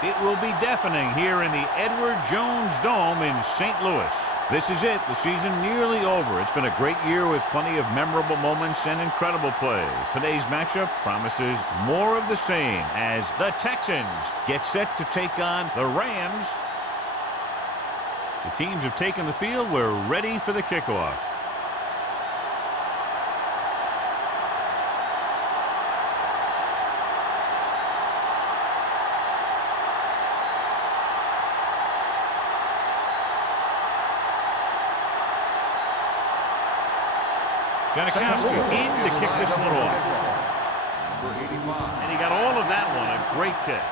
It will be deafening here in the Edward Jones Dome in St. Louis. This is it, the season nearly over. It's been a great year with plenty of memorable moments and incredible plays. Today's matchup promises more of the same as the Texans get set to take on the Rams. The teams have taken the field. We're ready for the kickoff. Janikowski in to kick this one off. And he got all of that one. A great kick.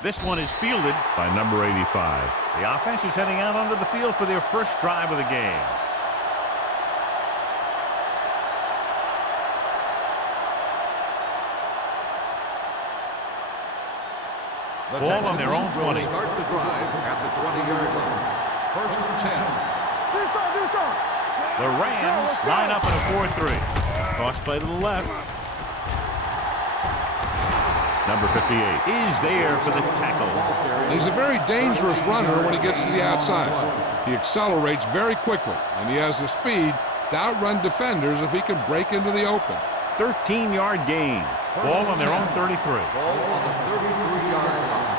This one is fielded by number 85. The offense is heading out onto the field for their first drive of the game. Ball on their own 20. Start the drive at the 20-yard line. First and 10. The Rams line up in a 4-3. Cross play to the left. Number 58 is there for the tackle. He's a very dangerous runner when he gets to the outside. He accelerates very quickly, and he has the speed to outrun defenders if he can break into the open. 13-yard gain. Ball on their own 33. Ball on the 33-yard line.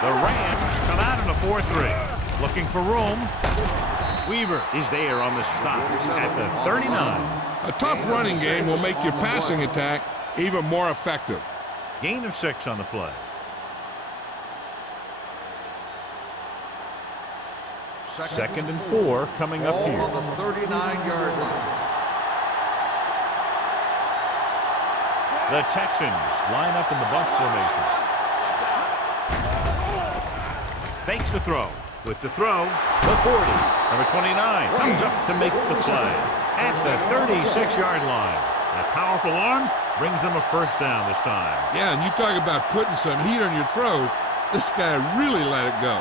The Rams come out in a 4-3. Looking for room. Weaver is there on the stop at the 39. A tough running game will make your passing attack even more effective. Gain of 6 on the play. Second and 4 coming up here. Ball on the 39-yard line. The Texans line up in the bunch formation. Fakes the throw. With the throw, the 40. Number 29 comes up to make the play at the 36-yard line. That powerful arm brings them a first down this time. Yeah, and you talk about putting some heat on your throws. This guy really let it go.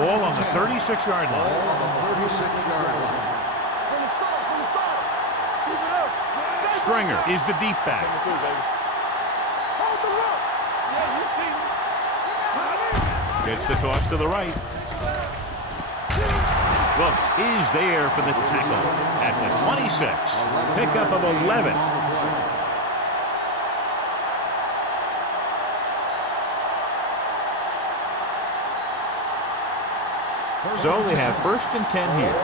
Ball on the 36-yard line. Ball on the 36-yard line. Stringer is the deep back. Gets the toss to the right. Wilkes is there for the tackle at the 26. Pickup of 11. So they have first and 10 here.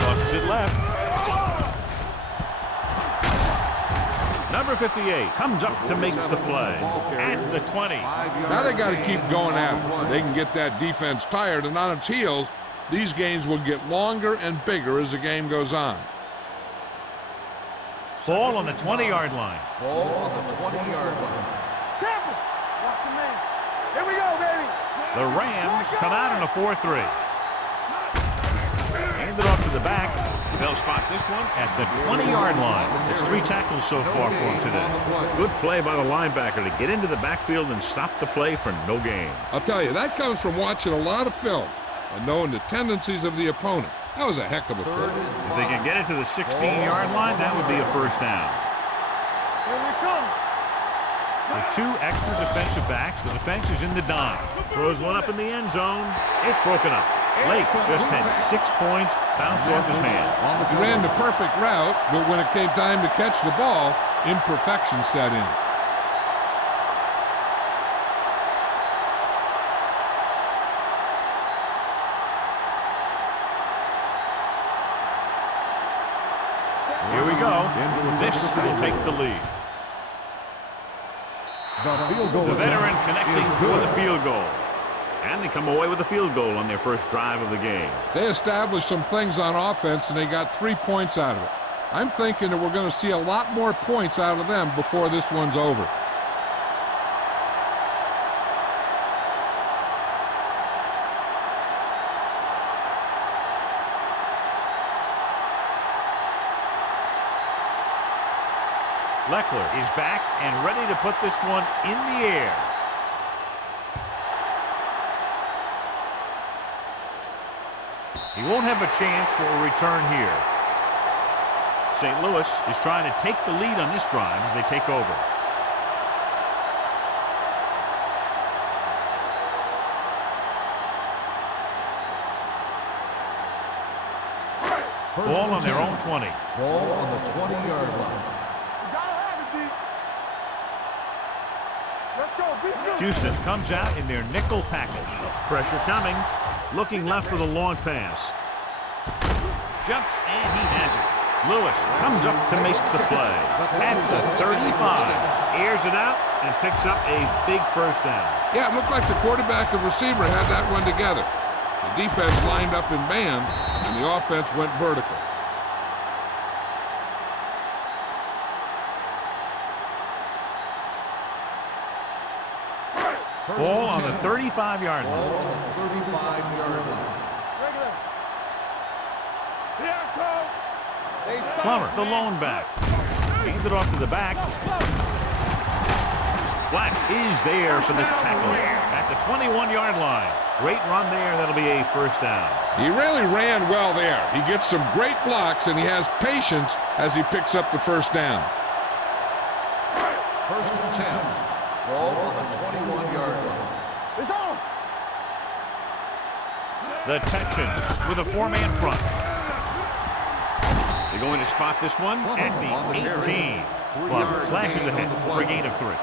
Tosses it left. Number 58 comes up to make the play at the 20. Now they got to keep going at it. They can get that defense tired and on its heels. These games will get longer and bigger as the game goes on. Ball on the 20-yard line. Ball on the 20-yard line. Watch him, man. Here we go, baby. The Rams come out in a 4-3. Hand it off to the back. They'll spot this one at the 20-yard line. It's 3 tackles so far for him today. Good play by the linebacker to get into the backfield and stop the play for no gain. I'll tell you, that comes from watching a lot of film and knowing the tendencies of the opponent. That was a heck of a play. If they can get it to the 16-yard line, that would be a first down. Here we come. With 2 extra defensive backs, the defense is in the dime. Throws one up in the end zone. It's broken up. Lake just had 6 points bounce off his hand. He ran the perfect route, but when it came time to catch the ball, imperfection set in. Here we go. This will take the lead. The veteran connecting for the field goal. And they come away with a field goal on their first drive of the game. They established some things on offense, and they got 3 points out of it. I'm thinking that we're going to see a lot more points out of them before this one's over. Leckler is back and ready to put this one in the air. He won't have a chance for a return here. St. Louis is trying to take the lead on this drive as they take over. Ball on their own 20. Ball on the 20-yard line. Houston comes out in their nickel package. Pressure coming. Looking left for the long pass. Jumps, and he has it. Lewis comes up to make the play. At the 35. Airs it out and picks up a big first down. Yeah, it looked like the quarterback and receiver had that one together. The defense lined up in man, and the offense went vertical. Ball on the 35-yard line. Ball on the 35-yard line. Plummer, the lone back. Hands it off to the back. Black is there for the tackle at the 21-yard line. Great run there. That'll be a first down. He really ran well there. He gets some great blocks, and he has patience as he picks up the first down. First and 10. Ball on the 21-yard line. It's on. The Texans with a four-man front. They're going to spot this one at the 18. Plummer slashes ahead for a gain of 3.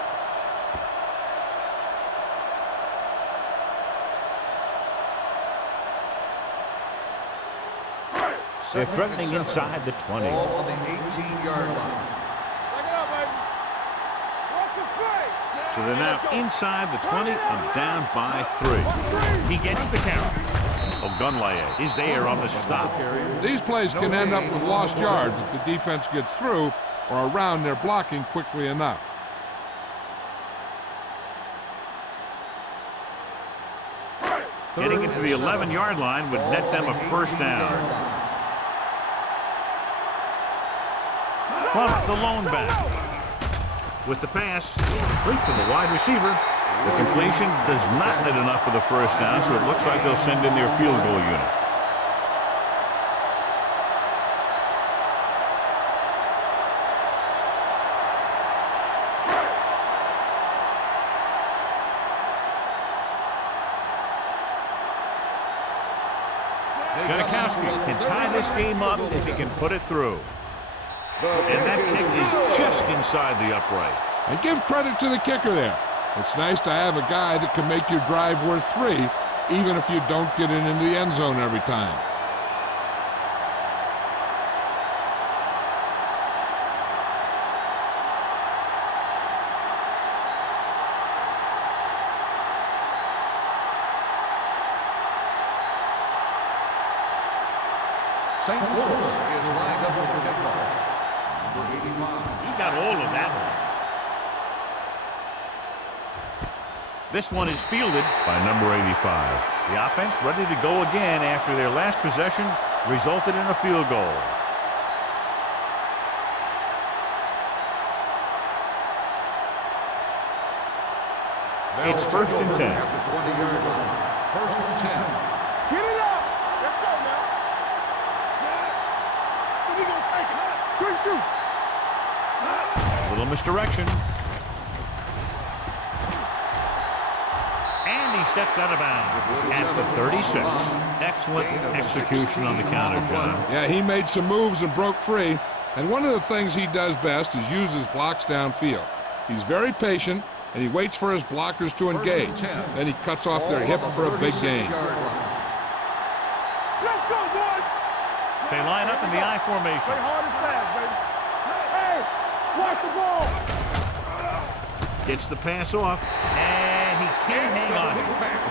They're threatening inside the 20. Ball on the 18-yard line. So they're now inside the 20 and down by 3. He gets the carry. Ogunlaye is there on the stop. These plays can end up with lost yards if the defense gets through or around their blocking quickly enough. Getting into the 11-yard line would net them a first down. Plummer, the lone back. With the pass, right to the wide receiver. The completion does not net enough for the first down, so it looks like they'll send in their field goal unit. Janikowski can tie this game up if he can put it through. And that kick is just inside the upright. And give credit to the kicker there. It's nice to have a guy that can make your drive worth 3, even if you don't get it into the end zone every time. St. Louis is lined up for the kickoff. Number 85. He got all of that one. This one is fielded by number 85. The offense ready to go again after their last possession resulted in a field goal. It's first and 10. At the 20-yard line. First and 10. Get it up. Let's go now. So we gonna take it. Good shoot. Little misdirection. And he steps out of bounds at the 36. Excellent execution on the counter, John. Yeah, he made some moves and broke free. And one of the things he does best is use his blocks downfield. He's very patient, and he waits for his blockers to engage. Then he cuts off their hip for a big gain. Let's go, boys. They line up in the I formation. Play hard and fast, baby. Hey, watch the ball. Gets the pass off, and he can't hang on. The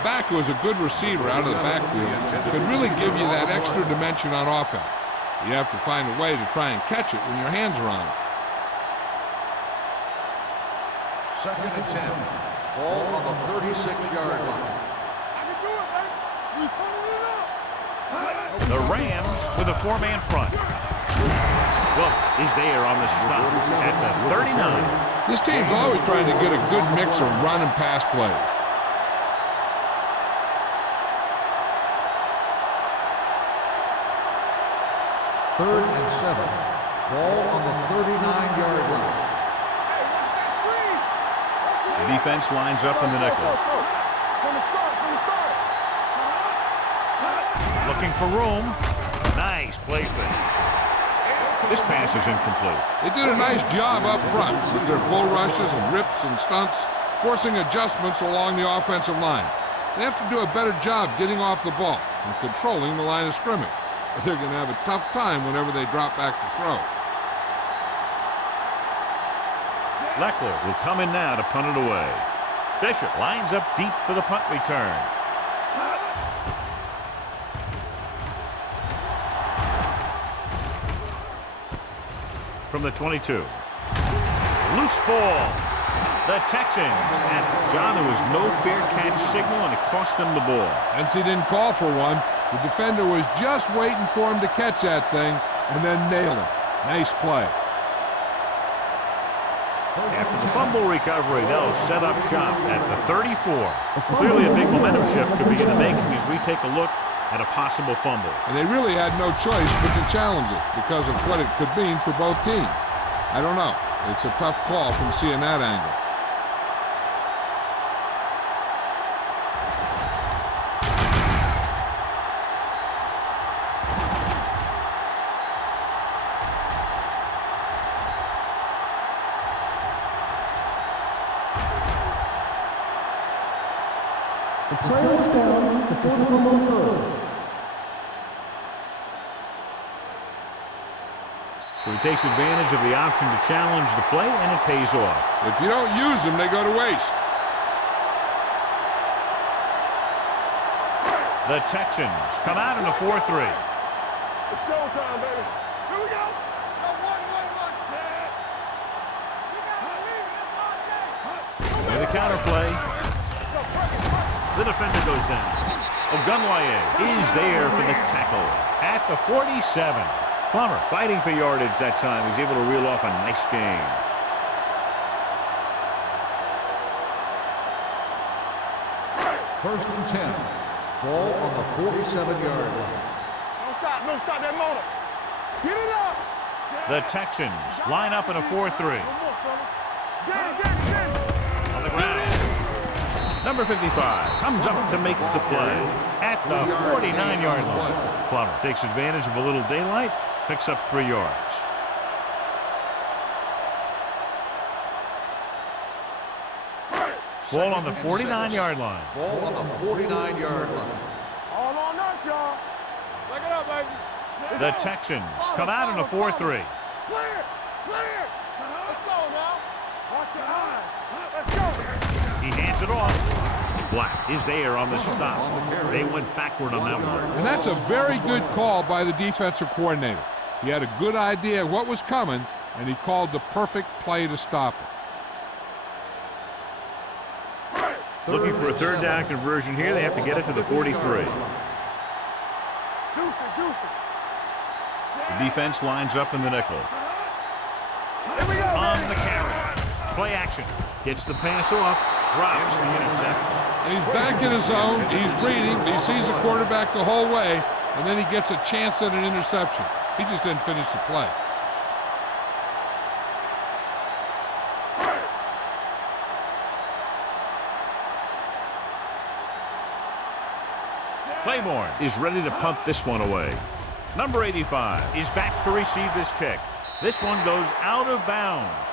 back was a good receiver out of the backfield. Could really give you that extra dimension on offense. You have to find a way to try and catch it when your hands are on it. Second and 10. Ball on the 36-yard line. I can do it, baby. We turning it up. The Rams with a four-man front. Wilt is there on the stop at the 39. This team's always trying to get a good mix of run and pass plays. 3rd and 7. Ball on the 39-yard line. The defense lines up in the nickel. From the start. Looking for room. Nice play fake. This pass is incomplete. They did a nice job up front with their bull rushes and rips and stunts, forcing adjustments along the offensive line. They have to do a better job getting off the ball and controlling the line of scrimmage. But they're going to have a tough time whenever they drop back to throw. Leckler will come in now to punt it away. Bishop lines up deep for the punt return. From the 22. Loose ball. The Texans. And John, there was no fair catch signal, and it cost them the ball. Hence he didn't call for one. The defender was just waiting for him to catch that thing and then nail it. Nice play. After the fumble recovery, they'll set up shop at the 34. Clearly a big momentum shift to be in the making as we take a look at a possible fumble. And they really had no choice but to challenge it because of what it could mean for both teams. I don't know. It's a tough call from seeing that angle. The play was down before the fumble occurred. So he takes advantage of the option to challenge the play, and it pays off. If you don't use them, they go to waste. The Texans come out in a 4-3. It's showtime, baby. Here we go. And the counterplay. The defender goes down. Ogunwaye is there for the tackle at the 47. Plummer fighting for yardage that time. He's able to reel off a nice gain. First and 10. Ball on the 47-yard line. Don't stop that motor. Get it up. The Texans line up in a 4-3. One more, fella. Get it. On the ground. Number 55 comes up to make the play at the 49-yard line. Plummer takes advantage of a little daylight, picks up 3 yards. Ball on the 49-yard line. Ball on the 49-yard line. All on us, y'all. Check it out, baby. The Texans come out in a 4-3. Clear. Let's go now. Watch your eyes. Let's go. He hands it off. Black is there on the stop. They went backward on that one. And that's a very good call by the defensive coordinator. He had a good idea of what was coming, and he called the perfect play to stop it. Looking for a third down conversion here. They have to get it to the 43. The defense lines up in the nickel. On the carry. Play action. Gets the pass off. Drops the interception. And he's back in his zone. He's reading. He sees the quarterback the whole way, and then he gets a chance at an interception. He just didn't finish the play. Claiborne is ready to punt this one away. Number 85 is back to receive this kick. This one goes out of bounds.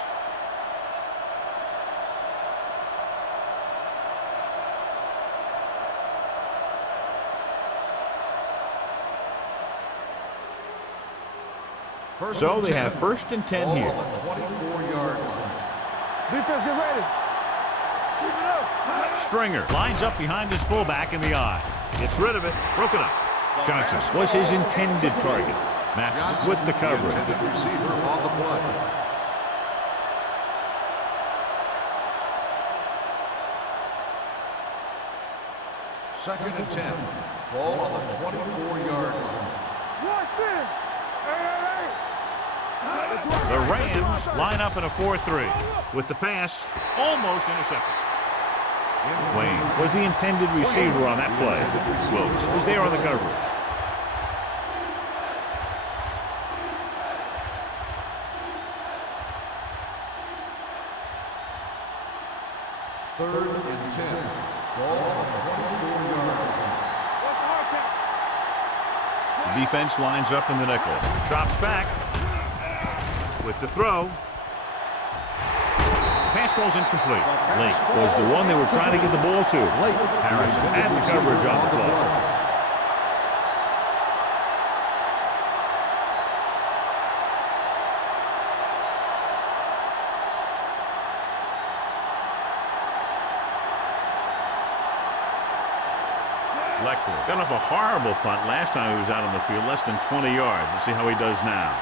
So they have first and 10 here. 24-yard line. Defense, get ready. Keep it up. Stringer lines up behind his fullback in the eye. Gets rid of it. Broken up. Johnson was his intended target. Matthews with the coverage. Intended receiver on the play. Second and 10. Ball on the 24-yard line. Watch in. Hey. The Rams line up in a 4-3 with the pass almost intercepted. Wayne was the intended receiver on that play. Wilkes was there on the coverage. The defense lines up in the nickel. Drops back with the throw. Pass falls incomplete. Lake was the one they were trying to get the ball to. Harrison had the coverage on the play. Leckler got off a horrible punt last time he was out on the field, less than 20 yards. Let's see how he does now.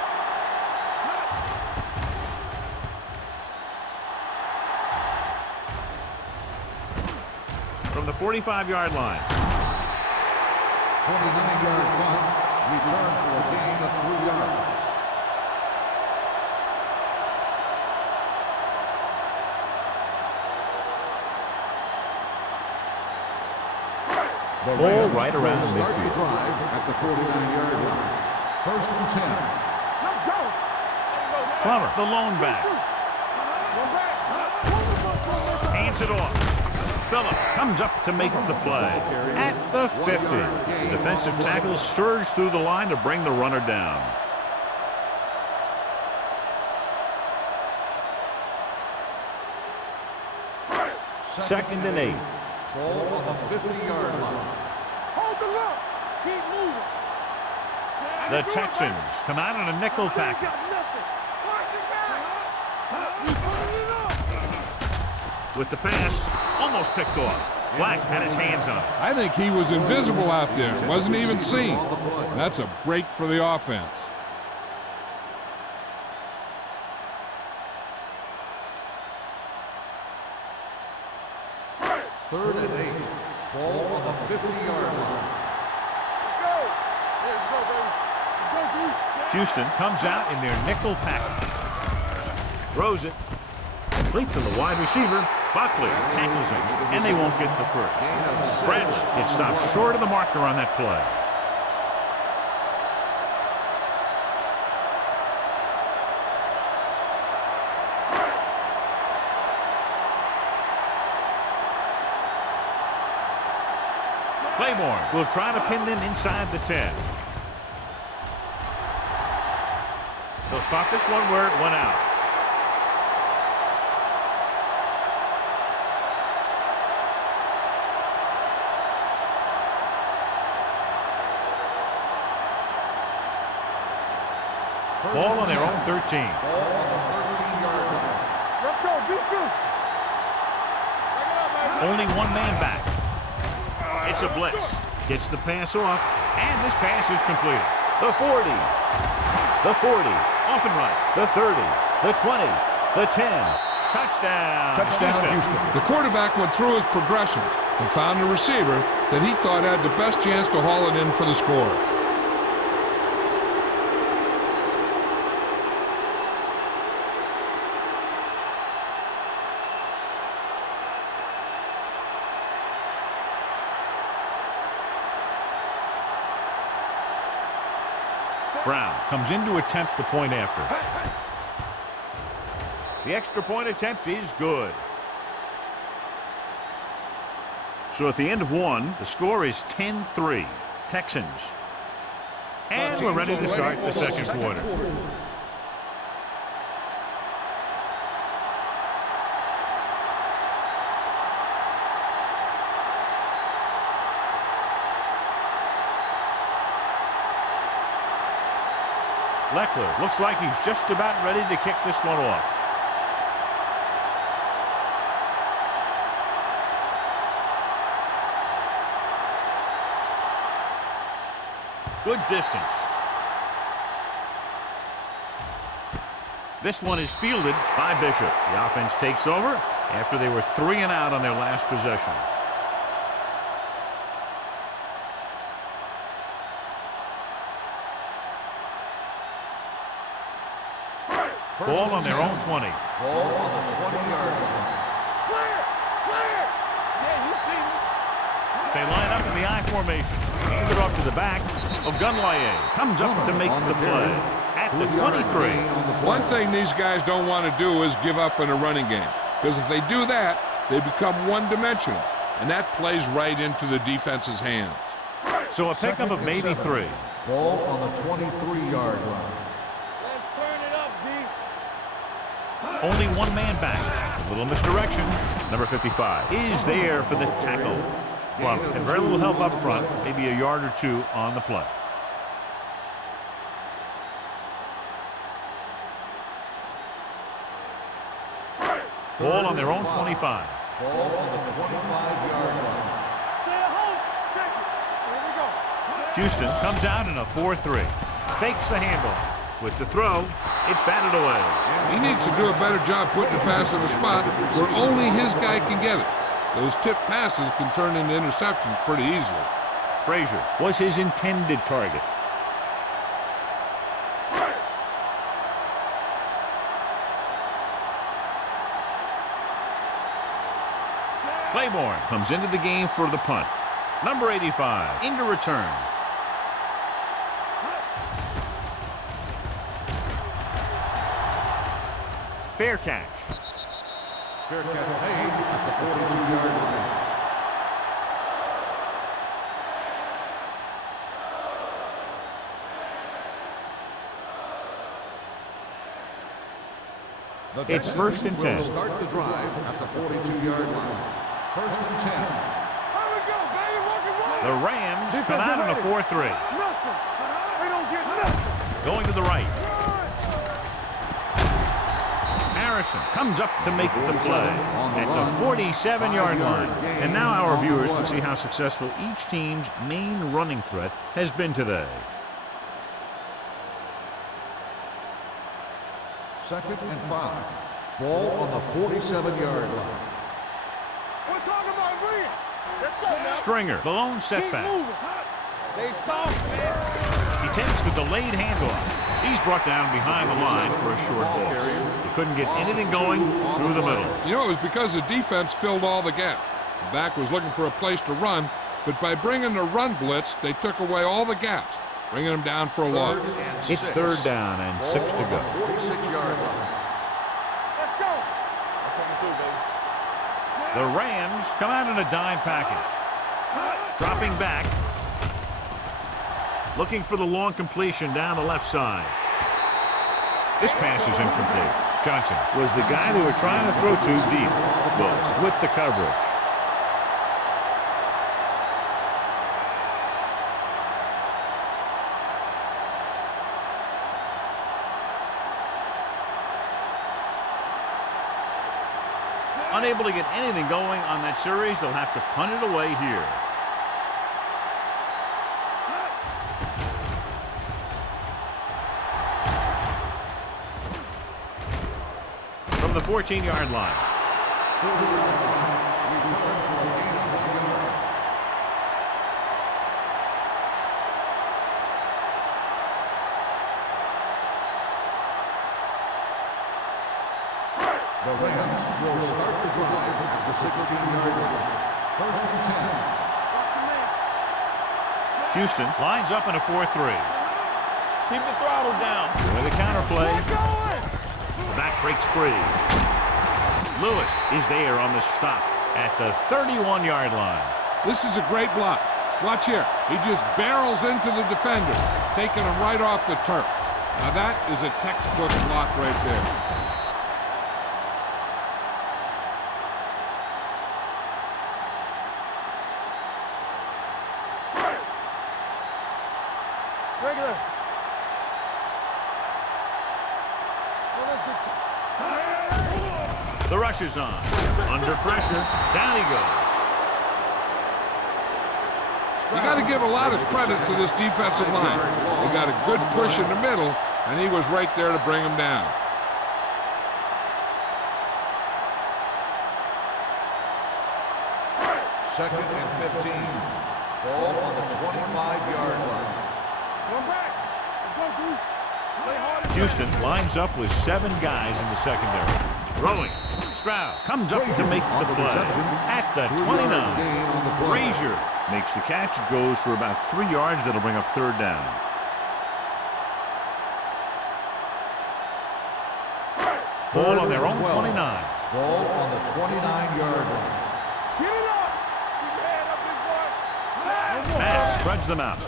From the 45-yard line. 29-yard punt, return for a gain of 3 yards. Ball right around the midfield. At the 49-yard line. 1st and 10. Let's go. Plummer, the lone back. Hands it off. Phillip comes up to make the play. At the 50. The defensive tackle surged through the line to bring the runner down. Second and 8. Ball on the 50-yard line. Hold the lock. Keep moving. The Texans come out in a nickel package. Got nothing. Watch it back. You turning it up. With the pass, almost picked off. Black had his hands on it. I think he was invisible out there. Wasn't even seen. That's a break for the offense. Third and 8. Ball on the 50-yard line. Let's go. Let's go, baby. Let's go, dude. Houston comes out in their nickel package. Throws it. Complete to the wide receiver. Buckley tackles him, and they won't get the first. Branch gets stopped short of the marker on that play. Claiborne will try to pin them inside the 10. They'll stop this one where it went out. Ball on their own 13. Ball on the 13-yard line. Let's go. Be physical. Take it up, man. Only one man back. It's a blitz. Gets the pass off, and this pass is completed. The 40. The 40. Off and right. The 30. The 20. The 10. Touchdown. Touchdown, Houston. The quarterback went through his progressions and found a receiver that he thought had the best chance to haul it in for the score. Brown comes in to attempt the point after. The extra point attempt is good. So at the end of one, the score is 10-3. Texans. And we're ready to start the second quarter. Leckler looks like he's just about ready to kick this one off. Good distance. This one is fielded by Bishop. The offense takes over after they were 3 and out on their last possession. Ball on their own 20. Ball on the 20-yard line. Clear. Clear. Yeah, you see me. They line up in the I formation. Hand it off to the back. Ogunlaye comes up to make the play at the 23. One thing these guys don't want to do is give up in a running game, because if they do that, they become one-dimensional, and that plays right into the defense's hands. So a pickup of maybe 3. Ball on the 23-yard line. Let's turn it up, D. Only one man back. A little misdirection. Number 55 is there for the tackle. Well, and very little help up front, maybe a yard or two on the play. Ball on their own 25. Ball on the 25-yard line. Stay at home. Check it. Here we go. Houston comes out in a 4-3. Fakes the handle. With the throw, it's batted away. He needs to do a better job putting the pass in a spot where only his guy can get it. Those tip passes can turn into interceptions pretty easily. Frazier was his intended target. Claiborne comes into the game for the punt. Number 85 into return. Fair catch. Fair catch made at the 42-yard line. It's 1st and 10. Will start the drive at the 42-yard line. 1st and 10. Here we go, baby. Working well. The Rams come out in a 4-3. Nothing. They don't get nothing. Going to the right. Harrison comes up to make the play at the 47-yard line. And now our viewers can see how successful each team's main running threat has been today. 2nd and 5. Ball on the 47-yard line. We're talking about Rhea. Let's go now. Stringer, the lone Keep setback. moving. They soft, man. He takes the delayed handoff. He's brought down behind the line for a short loss. He couldn't get anything going through the middle. You know, it was because the defense filled all the gap. The back was looking for a place to run, but by bringing the run blitz, they took away all the gaps, bringing them down for a loss. It's 3rd down and 6 to go. 46-yard line. Let's go. I'm coming through, baby. The Rams come out in a dime package. Dropping back. Looking for the long completion down the left side. This pass is incomplete. Johnson was the guy they were trying to throw to deep. Wilkes with the coverage. Unable to get anything going on that series, they'll have to punt it away here. From the 14-yard line. The Rams will start the drive at the 16-yard line. 1st and 10. Watch your man. Houston lines up in a 4-3. Keep the throttle down. With a counterplay. We're going. The back breaks free. Lewis is there on the stop at the 31-yard line. This is a great block. Watch here. He just barrels into the defender, taking him right off the turf. Now that is a textbook block right there. Regular. The rush is on. Under pressure. Down he goes. You got to give a lot of credit to this defensive line. They got a good push in the middle, and he was right there to bring him down. Second and 15. Ball on the 25-yard line. One back. Let's go, dude. Play hard. Houston lines up with 7 guys in the secondary. Throwing. Stroud comes up to make the play at the 29. Frazier makes the catch. It goes for about 3 yards. That'll bring up 3rd down. Ball on their own 29. Ball on the 29-yard line. Get it up. Keep your head up, big boy. Pass spreads them out.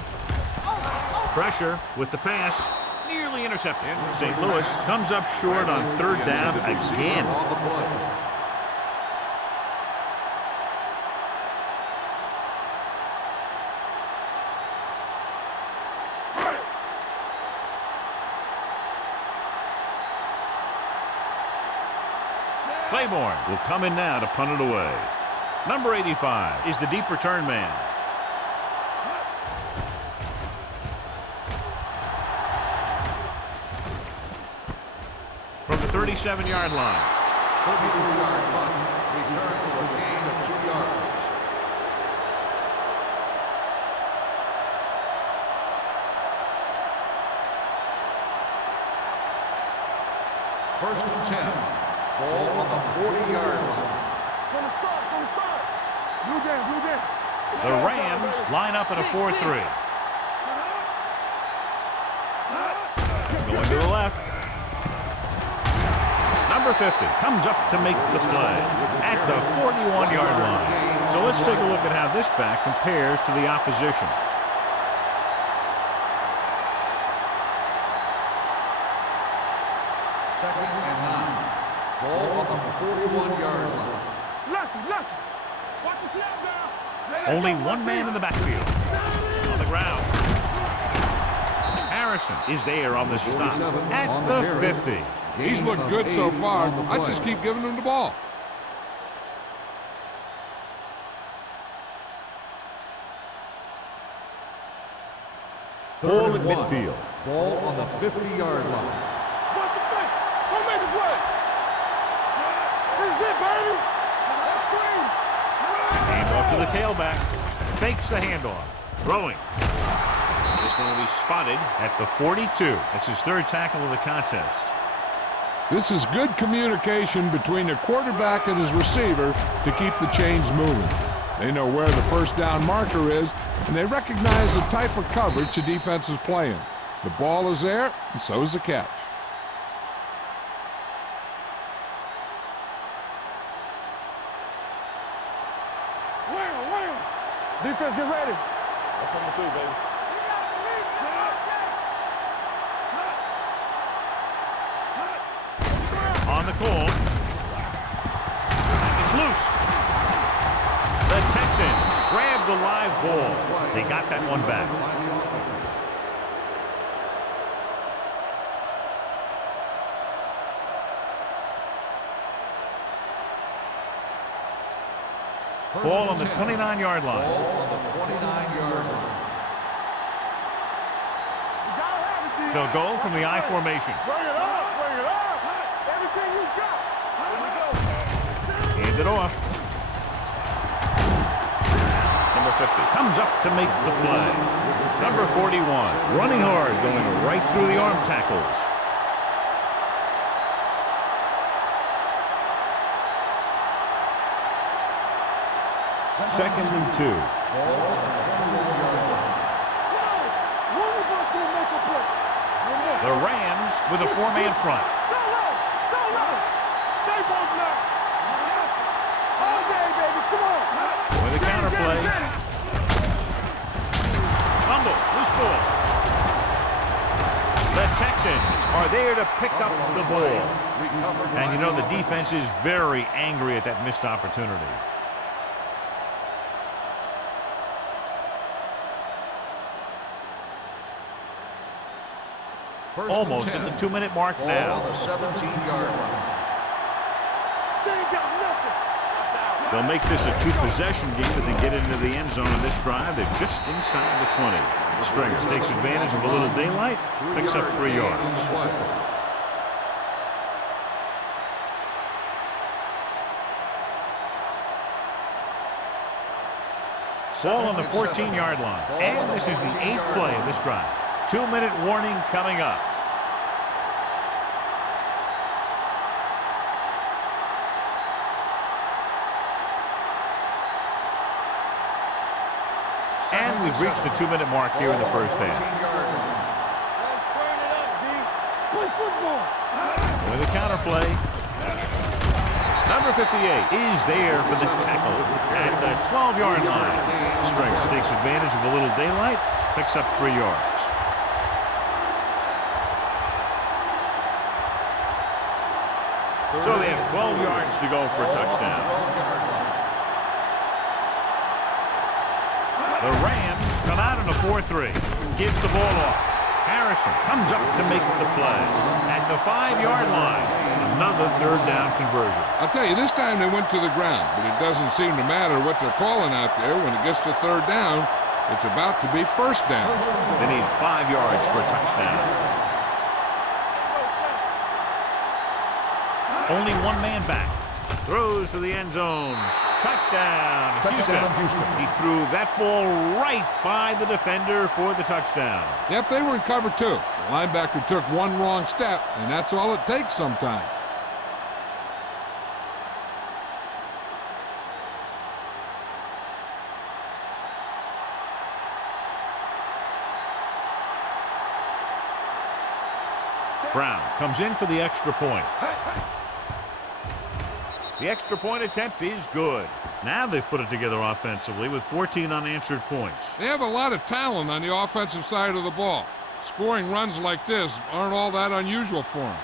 Pressure with the pass. Nearly intercepted. St. Louis comes up short on third down again. On the play. Claiborne will come in now to punt it away. Number 85 is the deep return man. From the 37-yard line. 33-yard punt. Return for a gain of 2 yards. First and 10. Ball on the 40-yard line. Gonna start. Blue game. The Rams line up in a 4-3. Going to the left. Number 50 comes up to make the play at the 41-yard line. So let's take a look at how this back compares to the opposition. Second and 9. Ball on the 41-yard line. Lucky. Watch the snap down. Only one man in the backfield. On the ground. Harrison is there on the stop at the 50. He's looked good so far. I just keep giving him the ball. Ball at midfield. Ball on the 50-yard line. What's the play? Don't make a play. This is it, baby. Let's scream. Handoff to the tailback. Fakes the handoff. Throwing. This one will be spotted at the 42. That's his third tackle of the contest. This is good communication between the quarterback and his receiver to keep the chains moving. They know where the first down marker is, and they recognize the type of coverage the defense is playing. The ball is there, and so is the catch. Wham. Defense, get ready. I'm coming through, baby. On the call. It's loose. The Texans grab the live ball. They got that one back. Ball on the 29-yard line. Ball on the 29-yard line. They'll go from the I formation. Bring it up. Everything you got. Hand it off. Number 50 comes up to make the play. Number 41 running hard, going right through the arm tackles. Second and 2. Ball on the 21-yard line. One of us will make a play. The Rams with a 4-man front. Don't let him. Stay both now. All day, baby. Come on. With a counter play. Fumble, loose ball. The Texans are there to pick up the ball. And you know the defense is very angry at that missed opportunity. Almost at the 2-minute mark Ball now. on the 17-yard line. They ain't got nothing. They'll make this a 2-possession game if they get into the end zone in this drive. They're just inside the 20. Stringer takes advantage of a little daylight, picks up 3 yards. Ball on the 14-yard line. And this is the 8th play of this drive. 2-minute warning coming up. And we've reached the 2-minute mark here in the first half. Let's turn it up, D. Play football. With a counter play. Number 58 is there for the tackle at the 12-yard line. Stringer takes advantage of a little daylight, picks up 3 yards. So they have 12 yards to go for a touchdown. The Rams come out in a 4-3. Gives the ball off. Harrison comes up to make the play. At the 5-yard line, another third down conversion. I'll tell you, this time they went to the ground, but it doesn't seem to matter what they're calling out there. When it gets to third down, it's about to be first down. They need 5 yards for a touchdown. Only one man back. Throws to the end zone. Touchdown, Houston. He threw that ball right by the defender for the touchdown. Yep, they were in cover two. The linebacker took one wrong step, and that's all it takes sometimes. Brown comes in for the extra point. The extra point attempt is good. Now they've put it together offensively with 14 unanswered points. They have a lot of talent on the offensive side of the ball. Scoring runs like this aren't all that unusual for them.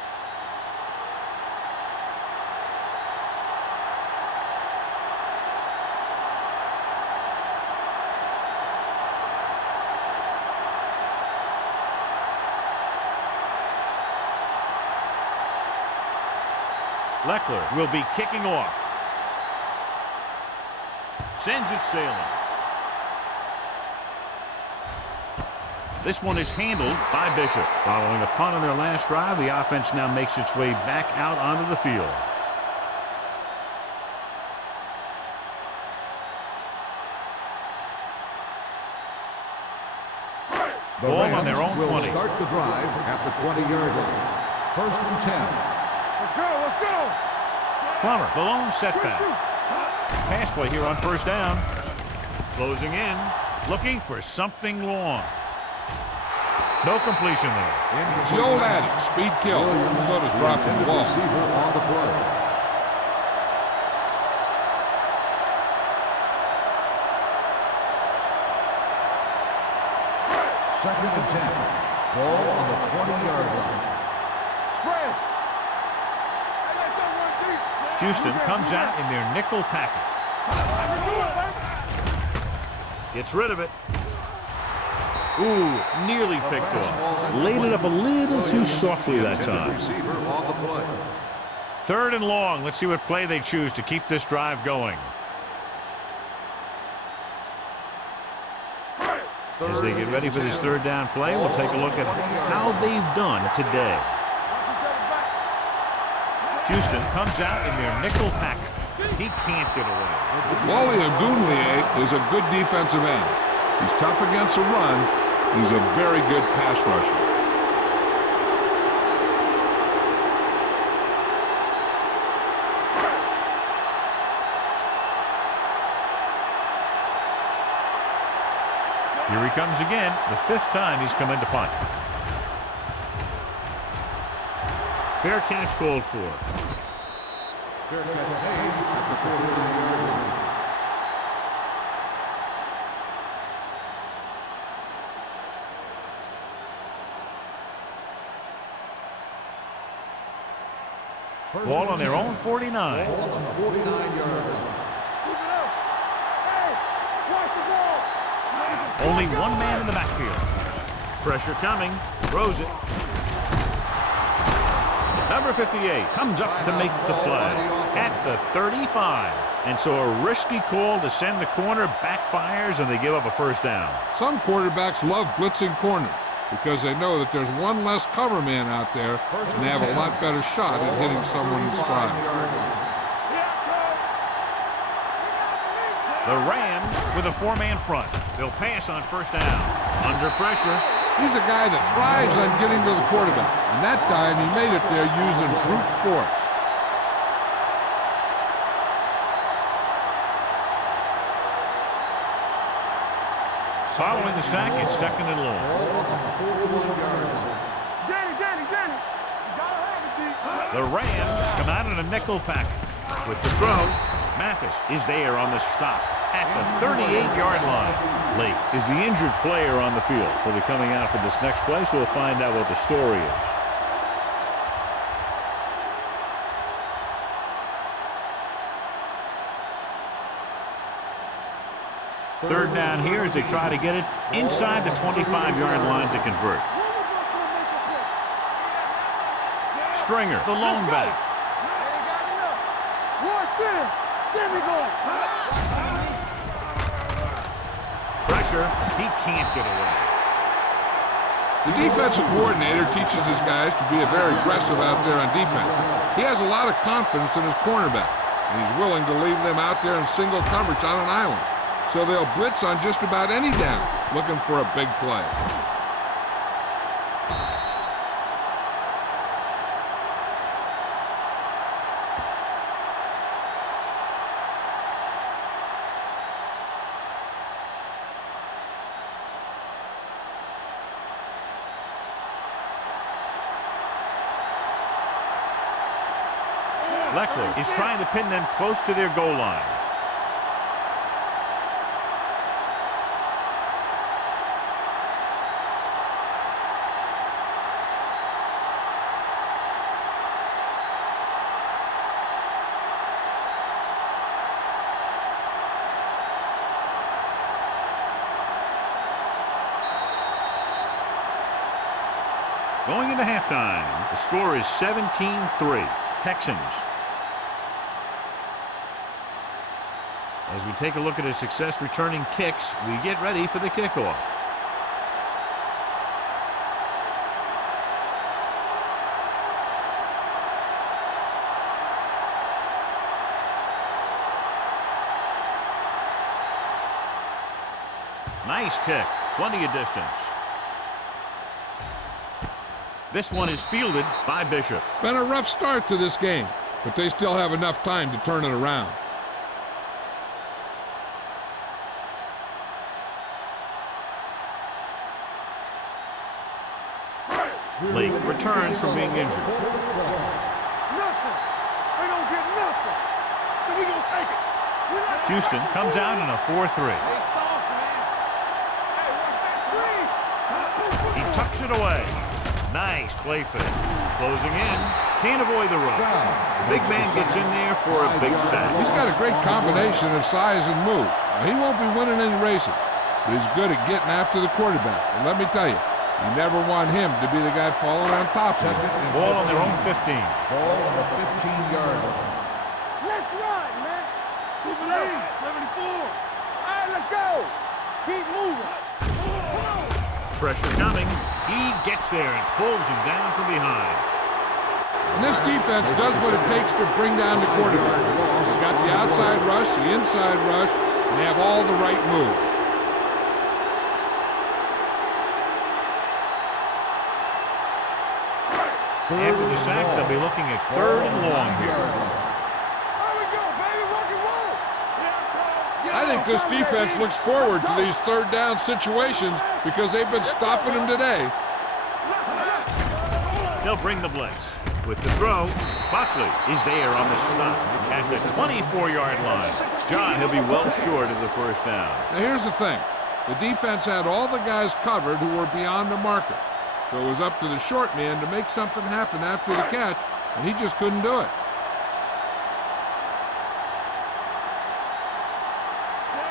Leckler will be kicking off. Sends it sailing. This one is handled by Bishop. Following a punt on their last drive, the offense now makes its way back out onto the field. Ball on their own 20. Will start the drive at the 20-yard line. First and 10. Let's go. Plummer, the lone setback. Pass play here on first down. Closing in, looking for something long. No completion there. It's the old adage, speed kills. So does dropping the ball. Receiver on the play. Second and 10. Ball on the 20-yard line. Spread. Hey, let's go run deep. Houston comes out in their nickel package. Gets rid of it. Ooh, nearly picked off. Laid it up a little too softly that time. Receiver on the play. Third and long. Let's see what play they choose to keep this drive going. As they get ready for this third down play, we'll take a look at how they've done today. Houston comes out in their nickel package. He can't get away. Wally Ogunleye is a good defensive end. He's tough against the run. He's a very good pass rusher. Here he comes again, the fifth time he's come into punt. Fair catch called for. Fair catch made at the 49-yard line. Ball on their own 49. Ball on the 49-yard line. Keep it up. Hey, watch the ball. Only one man in the backfield. Pressure coming. Throws it. Number 58 comes up to make the play at the 35. And so a risky call to send the corner backfires, and they give up a first down. Some quarterbacks love blitzing corners because they know that there's one less cover man out there, and they have a lot better shot at hitting someone in stride. The Rams with a four-man front. They'll pass on first down. Under pressure. He's a guy that thrives on getting to the quarterback, and that time he made it there using brute force. Following the sack, it's second and long. Danny. You gotta have it, D. The Rams come out in a nickel package. With the throw, Mathis is there on the stop at the 38-yard line. Late is the injured player on the field. He'll be coming out for this next play, so we'll find out what the story is. Third down here as they try to get it inside the 25-yard line to convert. Stringer, the lone back. Pressure, he can't get away. The defensive coordinator teaches his guys to be very aggressive out there on defense. He has a lot of confidence in his cornerback, and he's willing to leave them out there in single coverage on an island. So they'll blitz on just about any down, looking for a big play. Leckler is trying to pin them close to their goal line. Going into halftime, the score is 17-3, Texans. As we take a look at his success returning kicks, we get ready for the kickoff. Nice kick, plenty of distance. This one is fielded by Bishop. Been a rough start to this game, but they still have enough time to turn it around. Lake returns from being injured. Nothing. They don't get nothing. So we gonna take it. Houston comes out in a 4-3. He tucks it away. Nice play fake. Closing in. Can't avoid the rush. The big man gets in there for a big sack. He's got a great combination of size and move. Now, he won't be winning any races, but he's good at getting after the quarterback. And let me tell you, you never want him to be the guy falling on top of you. Ball on their own 15. Ball on the 15-yard line. Let's run, man. Keep it up. 74. All right, let's go. Keep moving. Pressure coming. He gets there and pulls him down from behind. And this defense does what it takes to bring down the quarterback. They've got the outside rush, the inside rush, and they have all the right moves. After the sack, they'll be looking at 3rd and long here. There we go, baby. Rock and roll. I think this defense looks forward to these 3rd down situations because they've been stopping them today. They'll bring the blitz. With the throw, Buckley is there on the stop at the 24-yard line. John, he'll be well short of the first down. Now here's the thing. The defense had all the guys covered who were beyond the marker. So it was up to the short man to make something happen after the catch, and he just couldn't do it.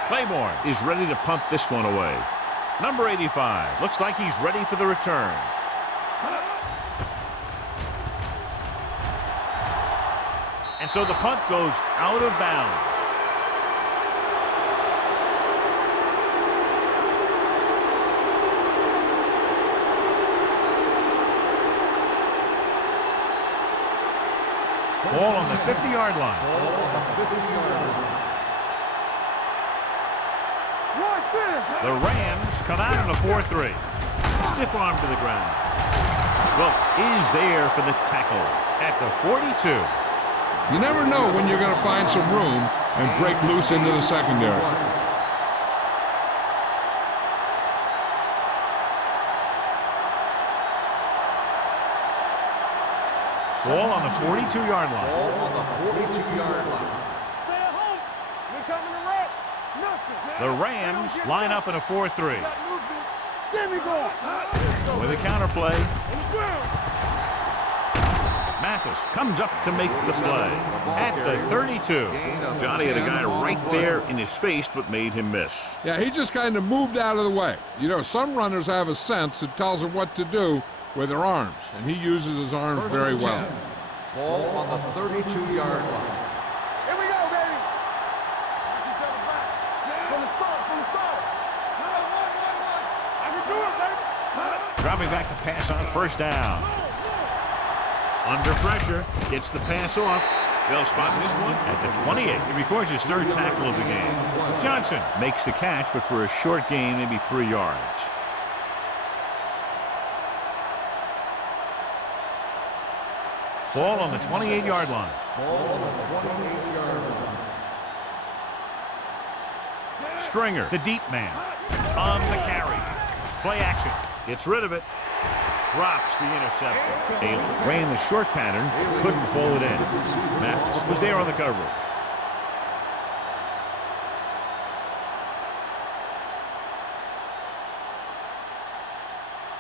Claiborne is ready to punt this one away. Number 85 looks like he's ready for the return. And so the punt goes out of bounds. Ball on the 50-yard line. Ball on the 50-yard line. The Rams come out in a 4-3. Stiff arm to the ground. Wilkes is there for the tackle at the 42. You never know when you're going to find some room and break loose into the secondary. Ball on the 42-yard line. Ball on the 42-yard line. Stay at home. We coming to wreck. Nothing. The Rams line up in a 4-3. There we go. With a counter play. Mathis comes up to make the play at the 32. Johnny had a guy right there in his face, but made him miss. Yeah, he just kind of moved out of the way. You know, some runners have a sense that tells them what to do with their arms, and he uses his arms very well. Ball on the 32-yard line. Here we go, baby. From the start, from the start. I can do it, baby. Dropping back to pass on first down. Under pressure, gets the pass off. They'll spot this one at the 28. He records his third tackle of the game. Johnson makes the catch, but for a short gain, maybe 3 yards. Ball on the 28-yard line. Ball on the 28-yard line. Stringer, the deep man, on the carry. Play action. Gets rid of it. Drops the interception. Taylor ran the short pattern, couldn't pull it in. Mathis was there on the coverage.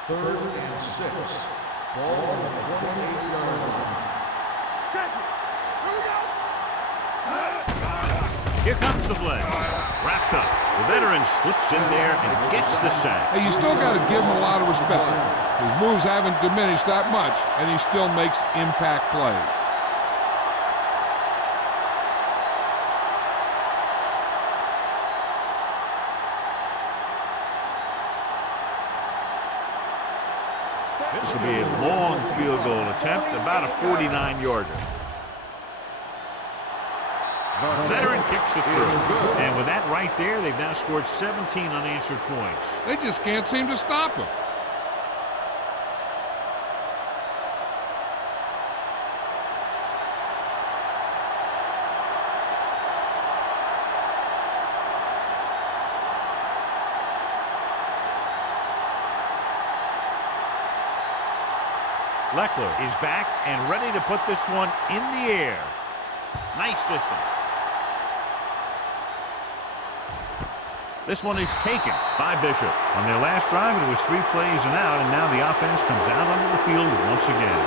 Third and 6. Ball on the 28-yard line. Check it. Here we go. Here comes the play. Wrapped up. The veteran slips in there and gets the sack. Hey, you still got to give him a lot of respect. His moves haven't diminished that much, and he still makes impact plays. This will be a long field goal attempt, about a 49-yarder. Veteran kicks it through. And with that right there, they've now scored 17 unanswered points. They just can't seem to stop him. Leckler is back and ready to put this one in the air. Nice distance. This one is taken by Bishop. On their last drive, it was 3 plays and out, and now the offense comes out onto the field once again.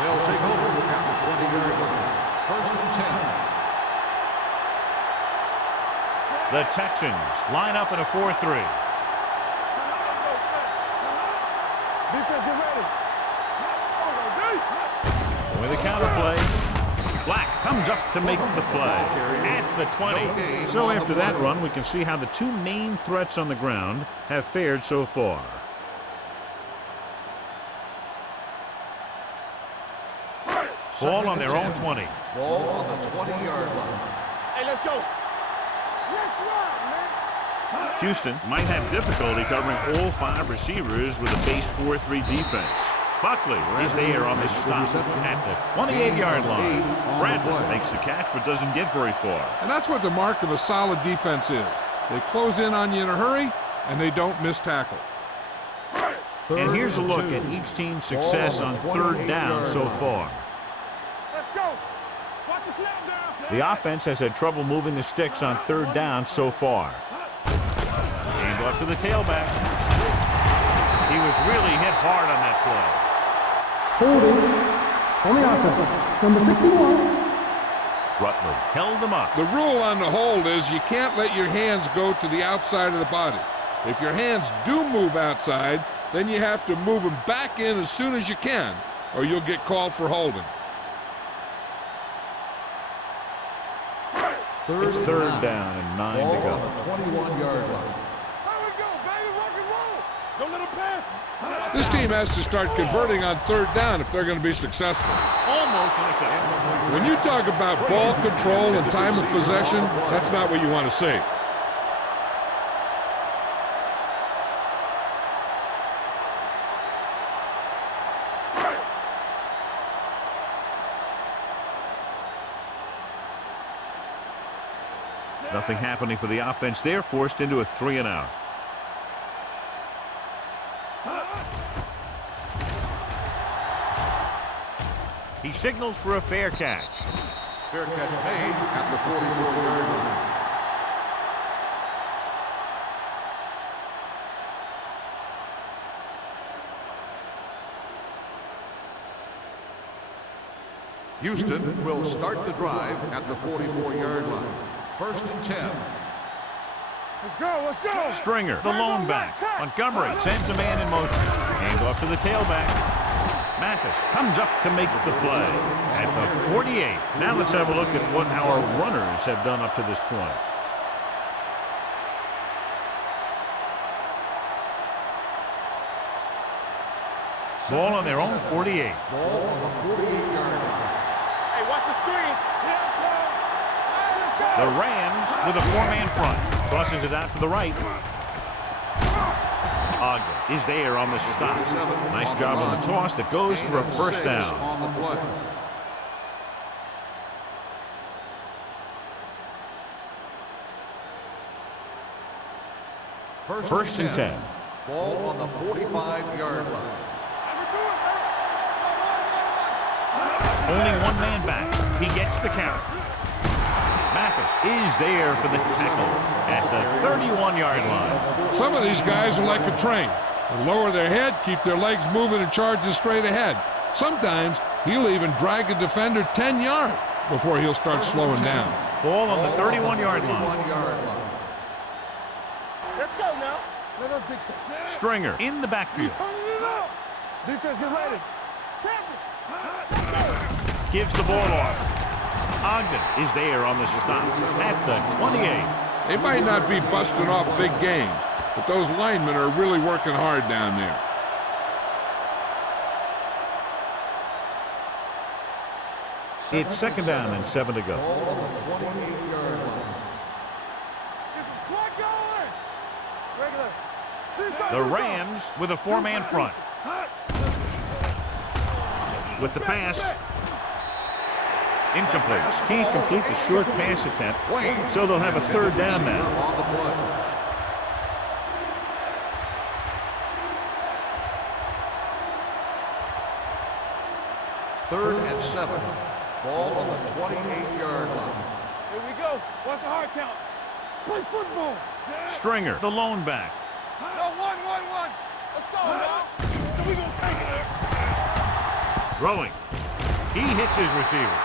They'll take over at the 20-yard line. First and 10. The Texans line up in a 4-3. Defense, get ready. With a counter play, Black comes up to make the play at the 20. So after that run, we can see how the 2 main threats on the ground have fared so far. Ball on their own 20. Ball on the 20-yard line. Hey, let's go. Let's run, man. Houston might have difficulty covering all 5 receivers with a base 4-3 defense. Buckley is there on this stop at the 28-yard line. Bradley makes the catch but doesn't get very far. And that's what the mark of a solid defense is. They close in on you in a hurry, and they don't miss tackle. And here's a look at each team's success on 3rd down so far. Let's go. Watch the snap down. The offense has had trouble moving the sticks on 3rd down so far. And off to the tailback. He was really hit hard on that play. Holding on the offense. Number 61. Rutledge held him up. The rule on the hold is you can't let your hands go to the outside of the body. If your hands do move outside, then you have to move them back in as soon as you can, or you'll get called for holding. It's 3rd down and 9 to go. Ball on the 21-yard line. There we go, baby. Rock and roll. Don't let him pass. This team has to start converting on 3rd down if they're going to be successful. Almost intercepted. When you talk about ball control and time of possession, that's not what you want to see. Nothing happening for the offense there, forced into a 3-and-out. He signals for a fair catch. Fair catch made at the 44-yard Houston will start the drive at the 44-yard line. 1st and 10. Let's go, let's go. Stringer, the lone back. Montgomery sends a man in motion. Hand off to the tailback. Mathis comes up to make the play at the 48. Now let's have a look at what our runners have done up to this point. Ball on their own 48. Ball on the 48-yard line. Hey, watch the screen. The Rams with a four-man front. Crosses it out to the right. Ogden is there on the stop. Nice job on the toss that goes for a first down. On the play. First and 10. Ball on the 45-yard line. Only one man back. He gets the count. Mathis is there for the tackle at the 31-yard line. Some of these guys are like a train. They lower their head, keep their legs moving, and charges straight ahead. Sometimes he'll even drag a defender 10 yards before he'll start slowing down. Ball on the 31-yard line. Let's go now. Let us dictate. Stringer in the backfield. Defense, get ready. Gives the ball off. Ogden is there on the stop at the 28. They might not be busting off big games, but those linemen are really working hard down there. It's 2nd down and 7 to go. Ball on the 28-yard line. The Rams with a four-man front. With the pass. Incomplete. Can't complete the short pass attempt, so they'll have a 3rd down now. On the play. Third and 7. Ball on the 28-yard line. Here we go. What's the hard count? Play football. Stringer, the lone back. No, 1. Let's go, now. We gonna take it there. Throwing. He hits his receiver.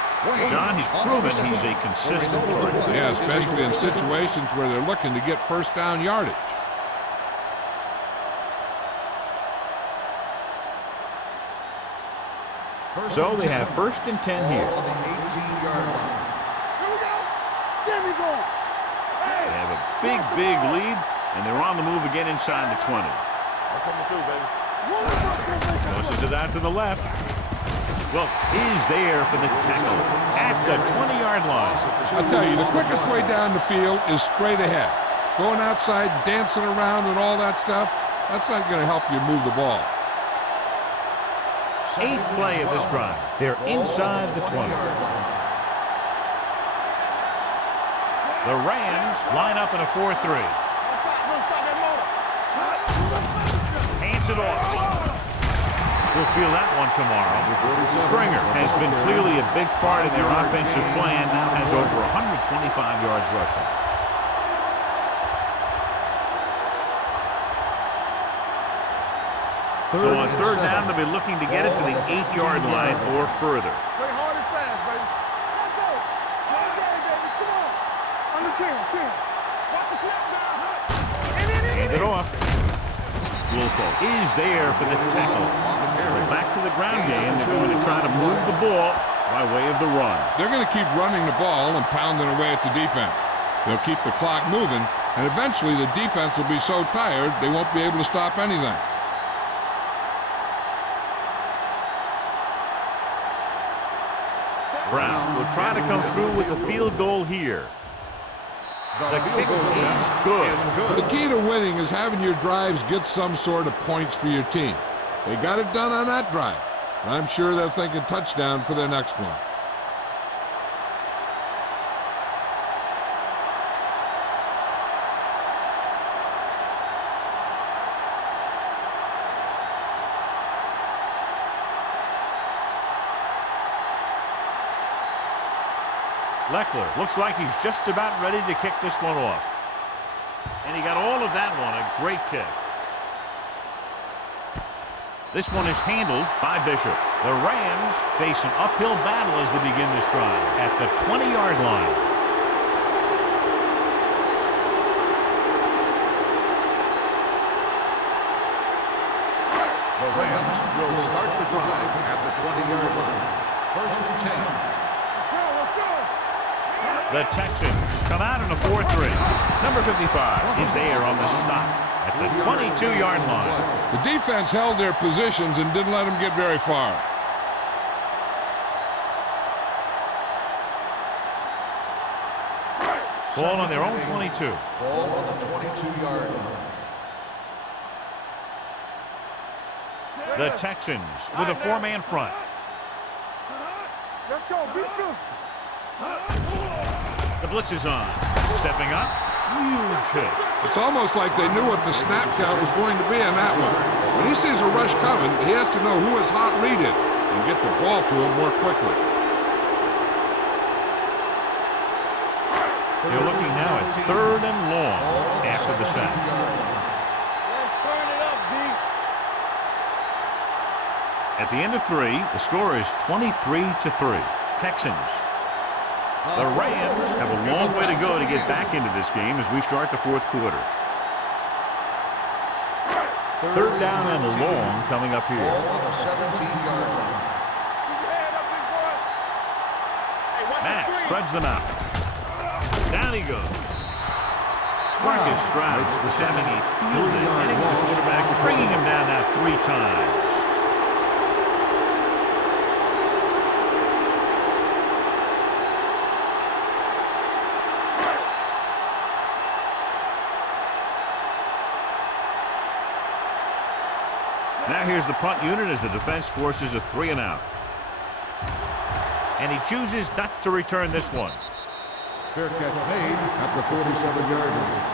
John, he's proven he's a consistent threat. Yeah, especially in situations where they're looking to get first down yardage. So they have 1st and 10 here. Ball on the 18-yard line. Here we go. There we go. Hey. They have a big lead, and they're on the move again inside the 20. I'm coming through, baby. Tosses it out to the left. Wilkes is there for the tackle at the 20-yard line. I'll tell you, the quickest way down the field is straight ahead. Going outside, dancing around and all that stuff, that's not going to help you move the ball. 8th play of this drive. They're inside the 20. The Rams line up in a 4-3. Hands it off. We'll feel that one tomorrow. Stringer has been clearly a big part of their offensive plan. Now has over 125 yards rushing. So on 3rd down, they'll be looking to get it to the 8-yard line or further. Play hard and fast, baby. Let's go. Same game, baby. Come on. On the chin. Watch the snap now. Hand it off. Wolfo is there for the tackle. Well, back to the ground game. They're going to try to move the ball by way of the run. They're going to keep running the ball and pounding away at the defense. They'll keep the clock moving, and eventually the defense will be so tired they won't be able to stop anything. Brown will try to come through with the field goal here. The kick is good. The key to winning is having your drives get some sort of points for your team. They got it done on that drive. And I'm sure they're thinking touchdown for their next one. Leckler looks like he's just about ready to kick this one off. And he got all of that one, a great kick. This one is handled by Bishop. The Rams face an uphill battle as they begin this drive at the 20-yard line. The Rams will start the drive at the 20-yard line. 1st and 10. Let's go. The Texans come out in a 4-3. Number 55 is there on the stop at the 22-yard line. The defense held their positions and didn't let them get very far. Ball on their own 22. Ball on the 22-yard line. The Texans with a 4-man front. Let's go. Beat this. The blitz is on. Stepping up. Huge hit. It's almost like they knew what the snap count was going to be on that one. When he sees a rush coming, he has to know who his hot read is and get the ball to him more quickly. They're looking now at 3rd and long after the sack. Let's turn it up, D. At the end of 3, the score is 23-3. Texans. The Rams have a long way to go to get back into this game as we start the 4th quarter. 3rd down and long coming up here. Ball on the 17-yard line. Keep your head up, big boy. Hey, watch the Matt screen. spreads them out. Down he goes. Marcus Stroud was having a field day, hitting the quarterback, bringing him down now 3 times. Now here's the punt unit as the defense forces a 3-and-out. And he chooses not to return this one. Fair catch made at the 47-yard line.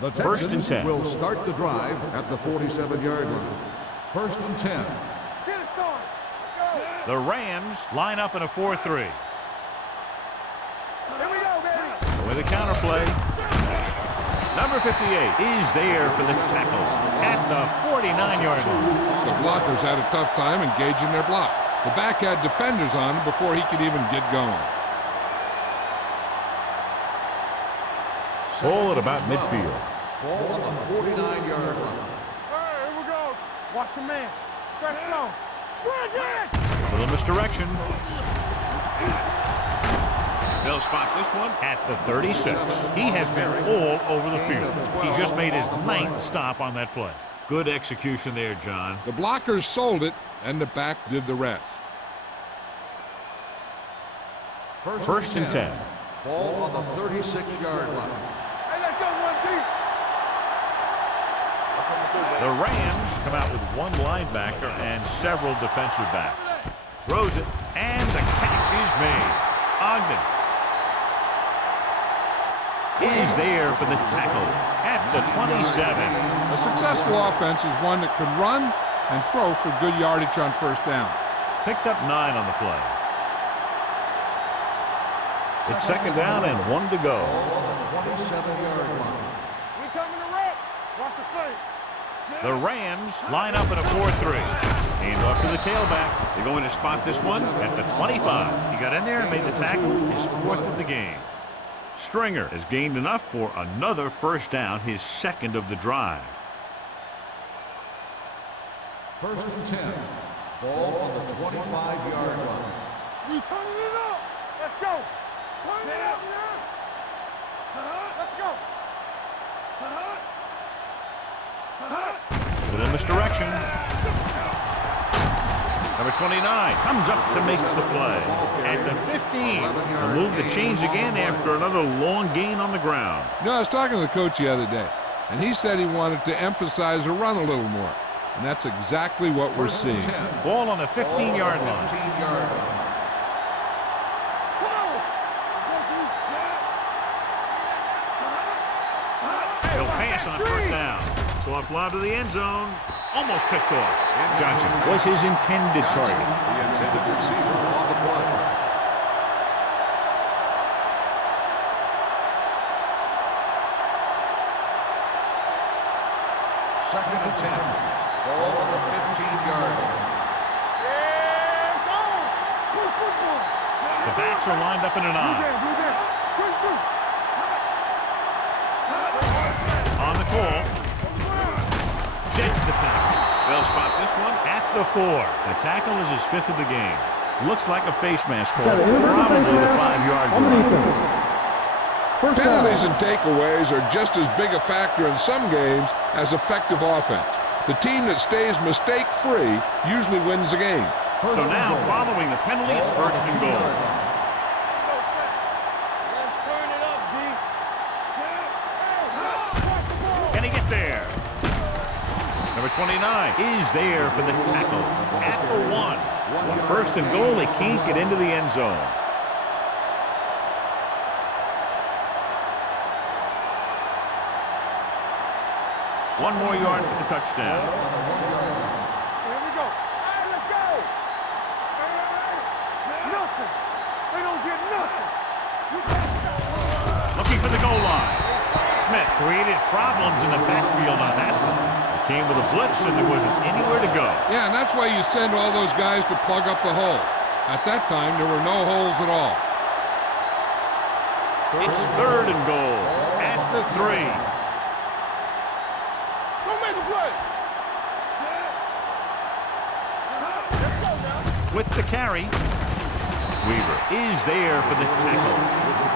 The 1st and 10. will start the drive at the 47-yard line. 1st and 10. Get it, son. Let's go. The Rams line up in a 4-3. Here we go, baby. With a counterplay. Number 58 is there for the tackle at the 49-yard line. The blockers had a tough time engaging their block. The back had defenders on him before he could even get going. Ball at about midfield. Ball on the 49-yard line. All right, here we go. Watch the man. Fresh long. A little misdirection. They'll spot this one at the 36. He has been all over the field. He just made his 9th stop on that play. Good execution there, John. The blockers sold it, and the back did the rest. 1st and 10. Ball on the 36-yard line. Hey, let's go, 1 deep. The Rams come out with 1 linebacker and several defensive backs. Throws it, and the catch is made. Ogden is there for the tackle at the 27. A successful offense is one that can run and throw for good yardage on 1st down. Picked up 9 on the play. It's 2nd down and 1 to go. Ball on the 27-yard line. We coming to wreck. Watch the play. The Rams line up in a 4-3. Hand off to the tailback. They're going to spot this one at the 25. He got in there and made the tackle, his 4th of the game. Stringer has gained enough for another 1st down, his 2nd of the drive. 1st and 10. Ball on the 25-yard line. We turning it up. Let's go. Turn it up now. Let's go. With a misdirection. Number 29 comes up to make the play. At the 15, the move to change again after another long gain on the ground. You know, I was talking to the coach the other day, and he said he wanted to emphasize the run a little more. And that's exactly what we're seeing. Ball on the 15-yard line. 15-yard line. He'll pass on 1st down. Soft lob to the end zone. Almost picked off. Johnson was his intended target. The intended receiver on the play. Second and 10. Ball on the 15-yard line. Yeah, it's on. Good football. The backs are lined up in an I. Blue down. Good shoot. On the call. Jets the tackle. They'll spot this one at the 4. The tackle is his 5th of the game. Looks like a face mask call. Got an inverted face Probably the mask 5-yard on the line. defense. First down. Penalties and takeaways are just as big a factor in some games as effective offense. The team that stays mistake-free usually wins the game. So now, following the penalty, it's first and goal. Let's turn it up, D. Can he get there? Number 29 is there for the tackle at the 1. First and goal, they can't get into the end zone. One more yard for the touchdown. Here we go. Hey, let's go. Hey. Nothing. They don't get nothing. You can't stop. Looking for the goal line. Smith created problems in the backfield on that one. It came with a blitz, and there wasn't anywhere to go. Yeah, and that's why you send all those guys to plug up the hole. At that time, there were no holes at all. It's third and goal at the 3. Don't make a play. Let's go now. With the carry, Weaver is there for the tackle.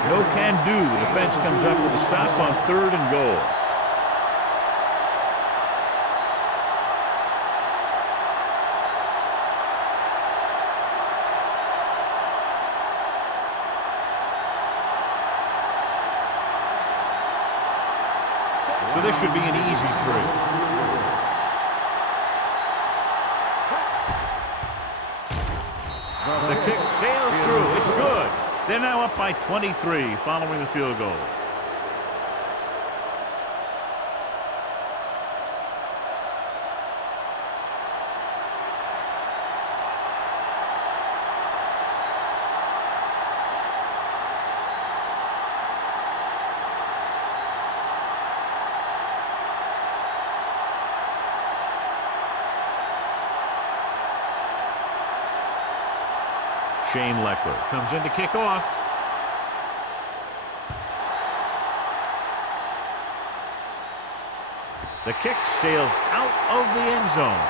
No can do. The defense comes up with a stop on third and goal. So this should be an easy 3. The kick sails through. It's good. They're now up by 23 following the field goal. Shane Leckler comes in to kick off. The kick sails out of the end zone.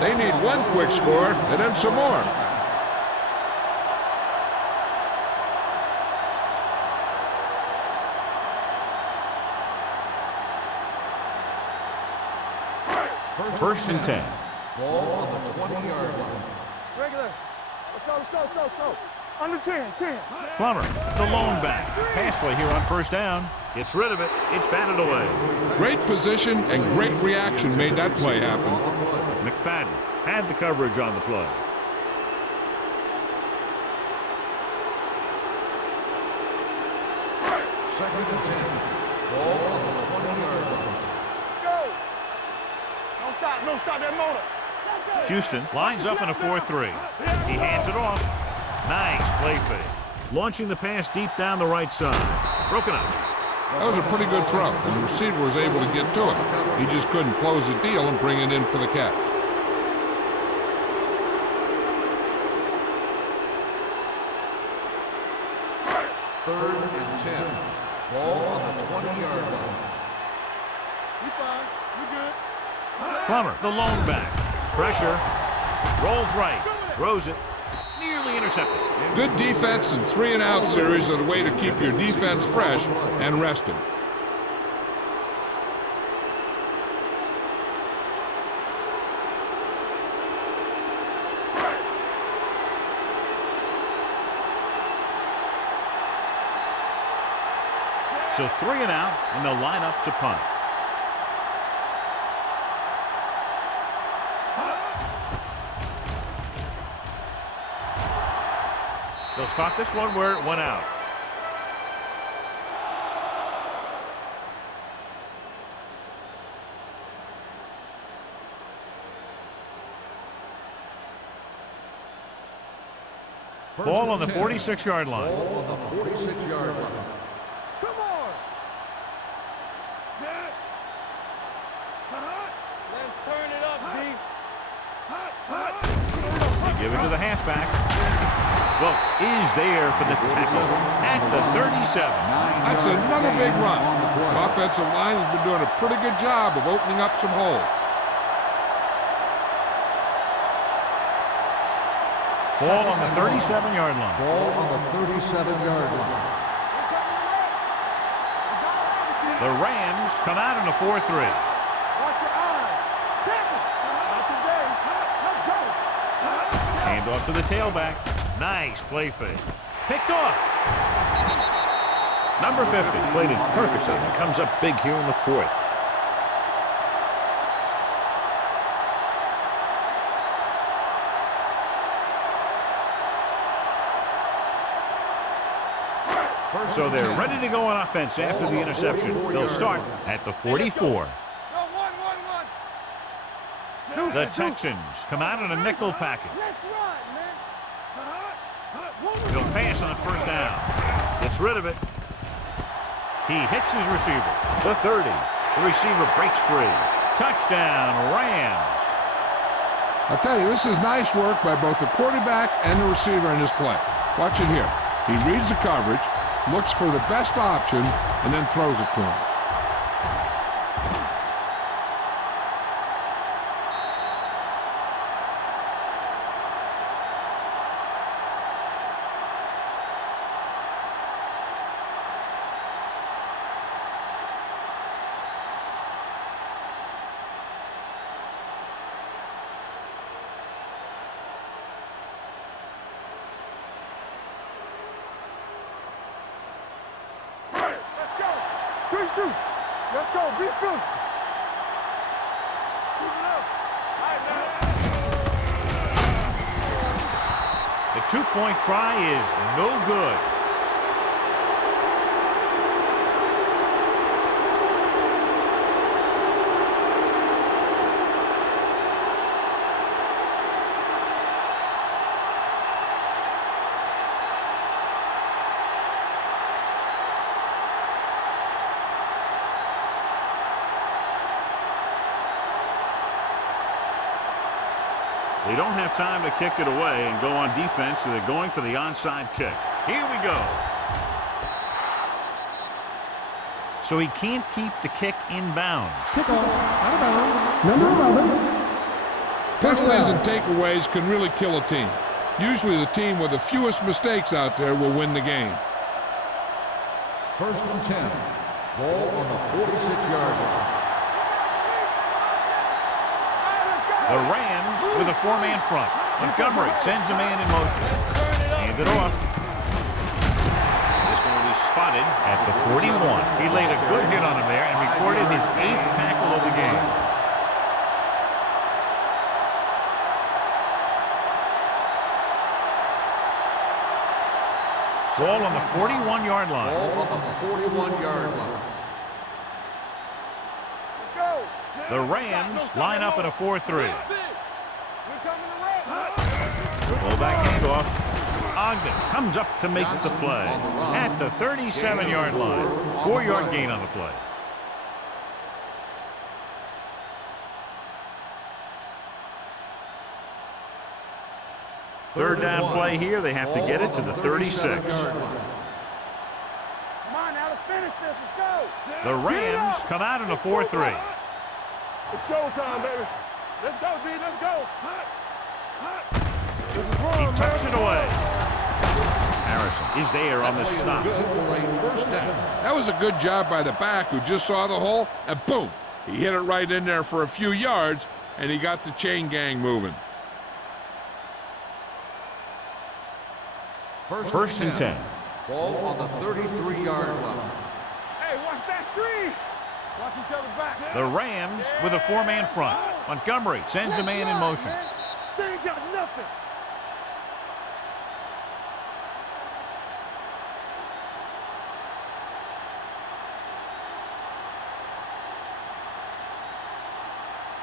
They need one quick score and then some more. First and 10. Ball on the 20-yard line. Regular. Let's go. Under 10. Plummer, the lone back. Pass play here on first down. Gets rid of it. It's batted away. Great position and great reaction made that play happen. McFadden had the coverage on the play. Second and 10. Ball on the 20-yard line. Let's go. Don't stop that motor. Houston lines up in a 4-3. He hands it off. Nice play fake. Launching the pass deep down the right side. Broken up. That was a pretty good throw, and the receiver was able to get to it. He just couldn't close the deal and bring it in for the catch. Third and 10. Ball on the 20-yard line. We fine. We good. Plummer, the lone back. Pressure. Rolls right. Throws it. Nearly intercepted. Good defense and 3-and-out series are the way to keep your defense fresh and rested. So 3 and out, and they'll line up to punt. They'll spot this one where it went out. Ball on the 46-yard line. Ball on the 46-yard line. Come on. Set. Let's turn it up, D. They give it to the halfback. Wilkes is there for the tackle at the 37. That's another big run. The offensive line has been doing a pretty good job of opening up some holes. Ball on the 37-yard line. Ball on the 37-yard line. The Rams come out in a 4-3. Watch your eyes. Tackle. Not today. Let's go. Hand off to the tailback. Nice play fake. Picked off. Number 50 played it perfectly and comes up big here in the 4th. So they're ready to go on offense after the interception. They'll start at the 44. The Texans come out in a nickel package. He'll pass on first down. Gets rid of it. He hits his receiver. The 30. The receiver breaks free. Touchdown, Rams. I'll tell you, this is nice work by both the quarterback and the receiver in this play. Watch it here. He reads the coverage, looks for the best option, and then throws it to him. Shoot. Let's go. Be physical. Keep it up. All right, man. The two-point try is no good. They don't have time to kick it away and go on defense, so they're going for the onside kick. Here we go. So he can't keep the kick in bounds. Kickoff, out of bounds, number 11. Penalties and takeaways can really kill a team. Usually the team with the fewest mistakes out there will win the game. 1st and 10. Ball on the 46-yard line. The Rams with a four-man front. Montgomery sends a man in motion. Hand it off. This one will be spotted at the 41. He laid a good hit on him there and recorded his 8th tackle of the game. Ball on the 41-yard line. Ball on the 41-yard line. The Rams line up in a 4-3. Fullback handoff. Ogden comes up to make the play at the 37-yard line. 4-yard gain on the play. Third down play here. They have to get it to the 36. Come on, now let's finish this. Let's go. The Rams come out in a 4-3. It's showtime, baby. Let's go, D. Let's go. He tucks it away. Harrison is there on the stop. Good for a first down. That was a good job by the back who just saw the hole, and boom, he hit it right in there for a few yards, and he got the chain gang moving. 1st and 10. Ball on the 33-yard line. Hey, watch that screen. Watch each other back. The Rams with a four-man front. Montgomery sends a man in motion. They ain't got nothing.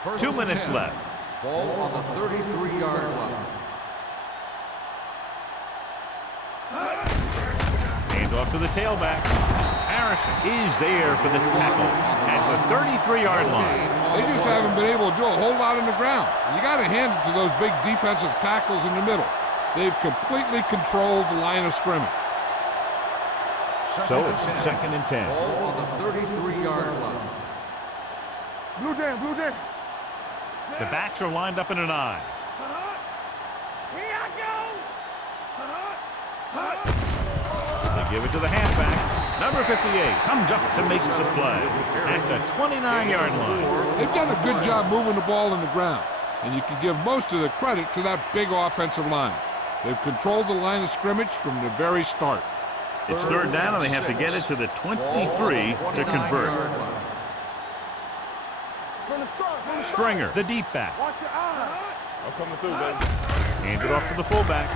First 2 and minutes 10. left. Ball on the 33-yard line. Hand off to the tailback. Harrison is there for the tackle at the 33-yard line. They just haven't been able to do a whole lot on the ground. You got to hand it to those big defensive tackles in the middle. They've completely controlled the line of scrimmage. So it's 2nd and 10. Ball on the 33-yard line. Blue jam, blue jam. The backs are lined up in an I. Here I go. They give it to the halfback. Number 58 comes up to make the play at the 29-yard line. They've done a good job moving the ball in the ground, and you can give most of the credit to that big offensive line. They've controlled the line of scrimmage from the very start. It's 3rd down, and they have to get it to the 23 to convert. From the start, from the start. Stringer, the deep back. Watch your eyes. I'm coming through, baby. Hand it off to the fullback.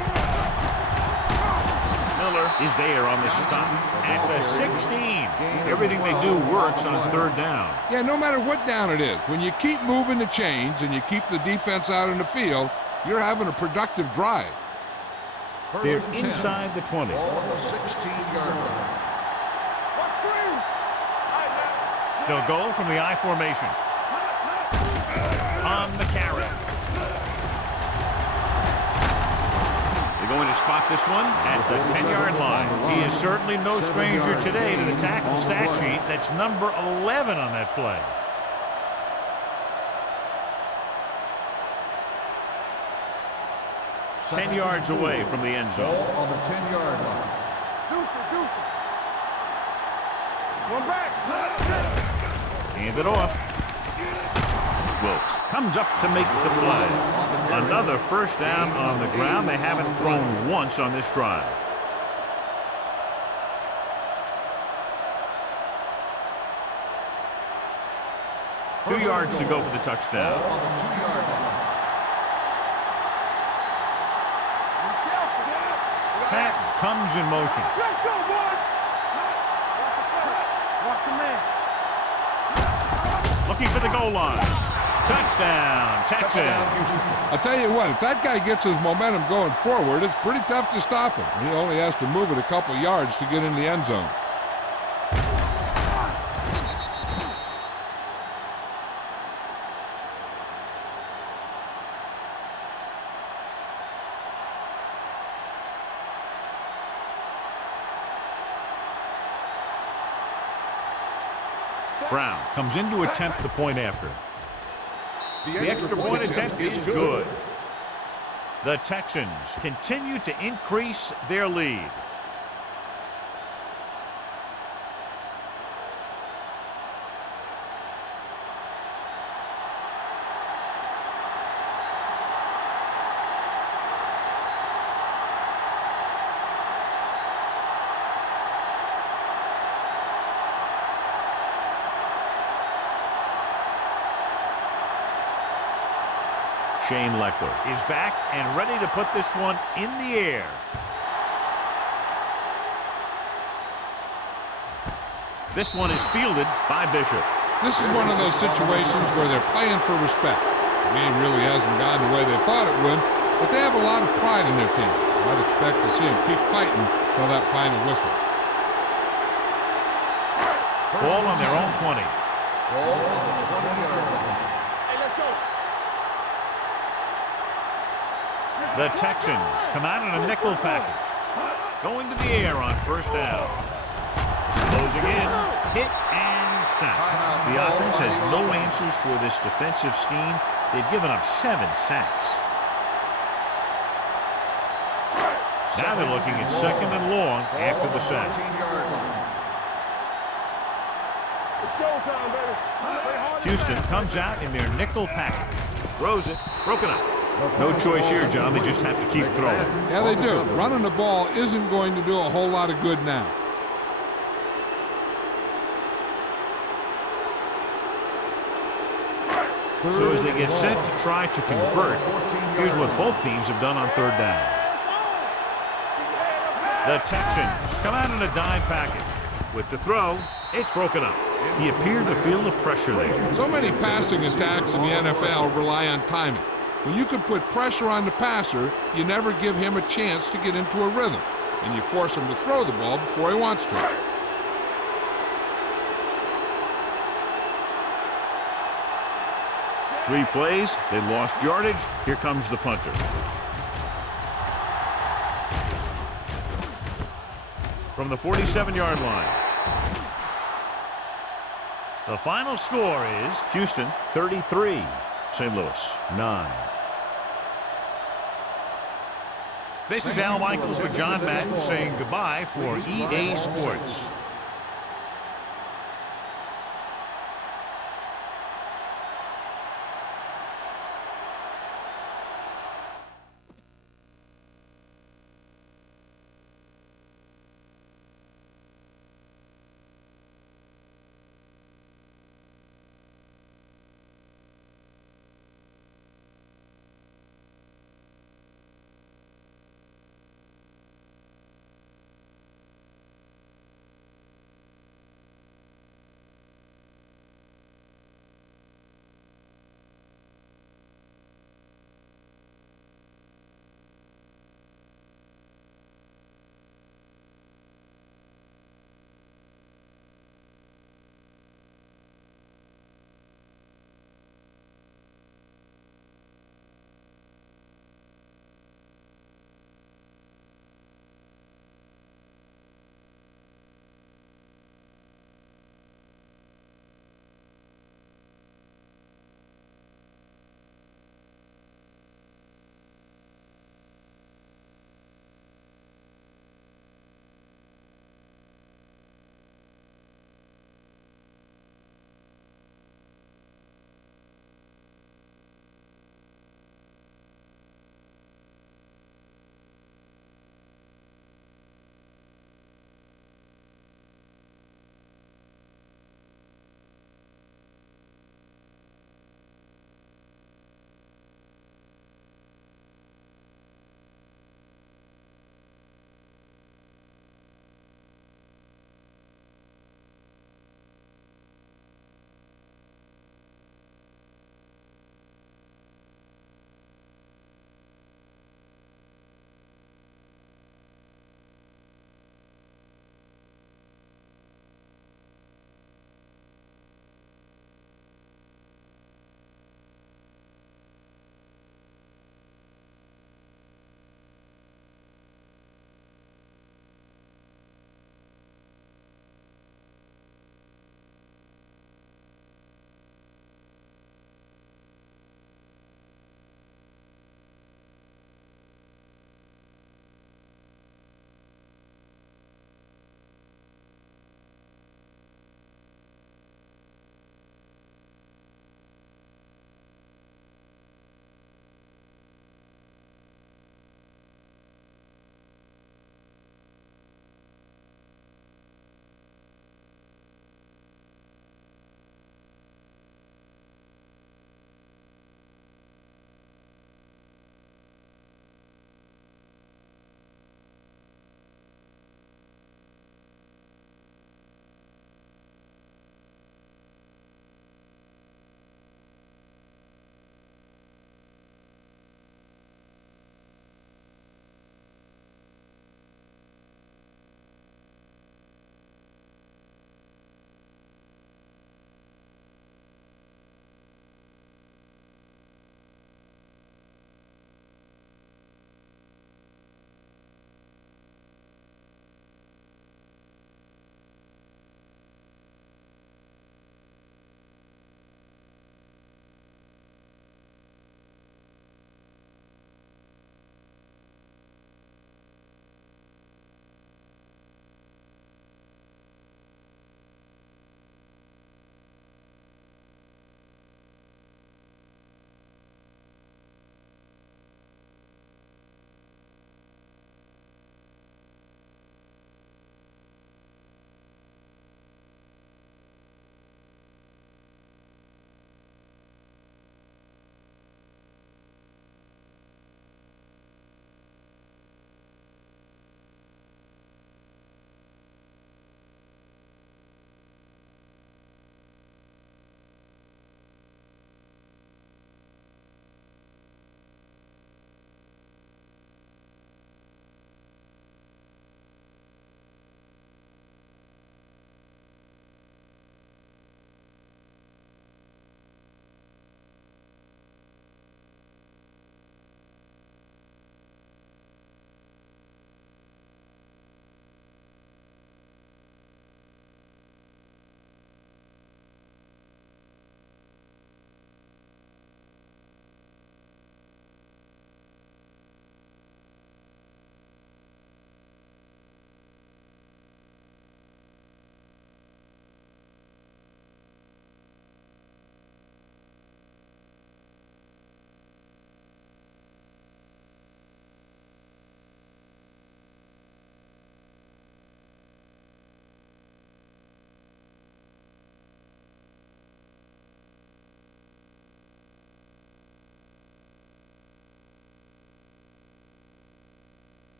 Miller is there on the stop at the 16. Everything they do works on 3rd down. Yeah, no matter what down it is, when you keep moving the chains and you keep the defense out in the field, you're having a productive drive. They're inside the 20. Ball on the 16-yard line. Watch screen. They'll go from the I formation. On the carry. They're going to spot this one at the 10-yard line. He is certainly no stranger today to the tackle stat sheet. That's number 11 on that play. Ten yards away from the end zone. Ball on the 10-yard line. Deuce. One back. Hand it off. Wilkes comes up to make the play. Another 1st down on the ground. They haven't thrown once on this drive. Two yards to go for the touchdown. Ball on the 2-yard line. Patton comes in motion. Let's go, boys. Watch your man. Looking for the goal line. Touchdown, Texans. I'll tell you what, if that guy gets his momentum going forward, it's pretty tough to stop him. He only has to move it a couple yards to get in the end zone. Brown comes in to attempt the point after. The extra point attempt is good. The Texans continue to increase their lead. Shane Leckler is back and ready to put this one in the air. This one is fielded by Bishop. This is one of those situations where they're playing for respect. The game really hasn't gone the way they thought it would, but they have a lot of pride in their team. I'd expect to see them keep fighting until that final whistle. Ball on their own 20. Ball on the 20-yard line. Hey, let's go. The Texans come out in a nickel package. Going to the air on 1st down. Closing in, hit and sack. The offense has no answers for this defensive scheme. They've given up 7 sacks. Now they're looking at 2nd and long after the sack. It's showtime, baby. Play hard. Houston comes out in their nickel package. Throws it, broken up. No choice here, John. They just have to keep throwing. Yeah, they do. Running the ball isn't going to do a whole lot of good now. So as they get set to try to convert, here's what both teams have done on 3rd down. The Texans come out in a dime package. With the throw, it's broken up. He appeared to feel the pressure there. So many passing attacks in the NFL rely on timing. When you can put pressure on the passer, you never give him a chance to get into a rhythm, and you force him to throw the ball before he wants to. 3 plays, they lost yardage. Here comes the punter. From the 47-yard line. The final score is Houston 33, St. Louis 9. This is Al Michaels with John Madden saying goodbye for EA Sports.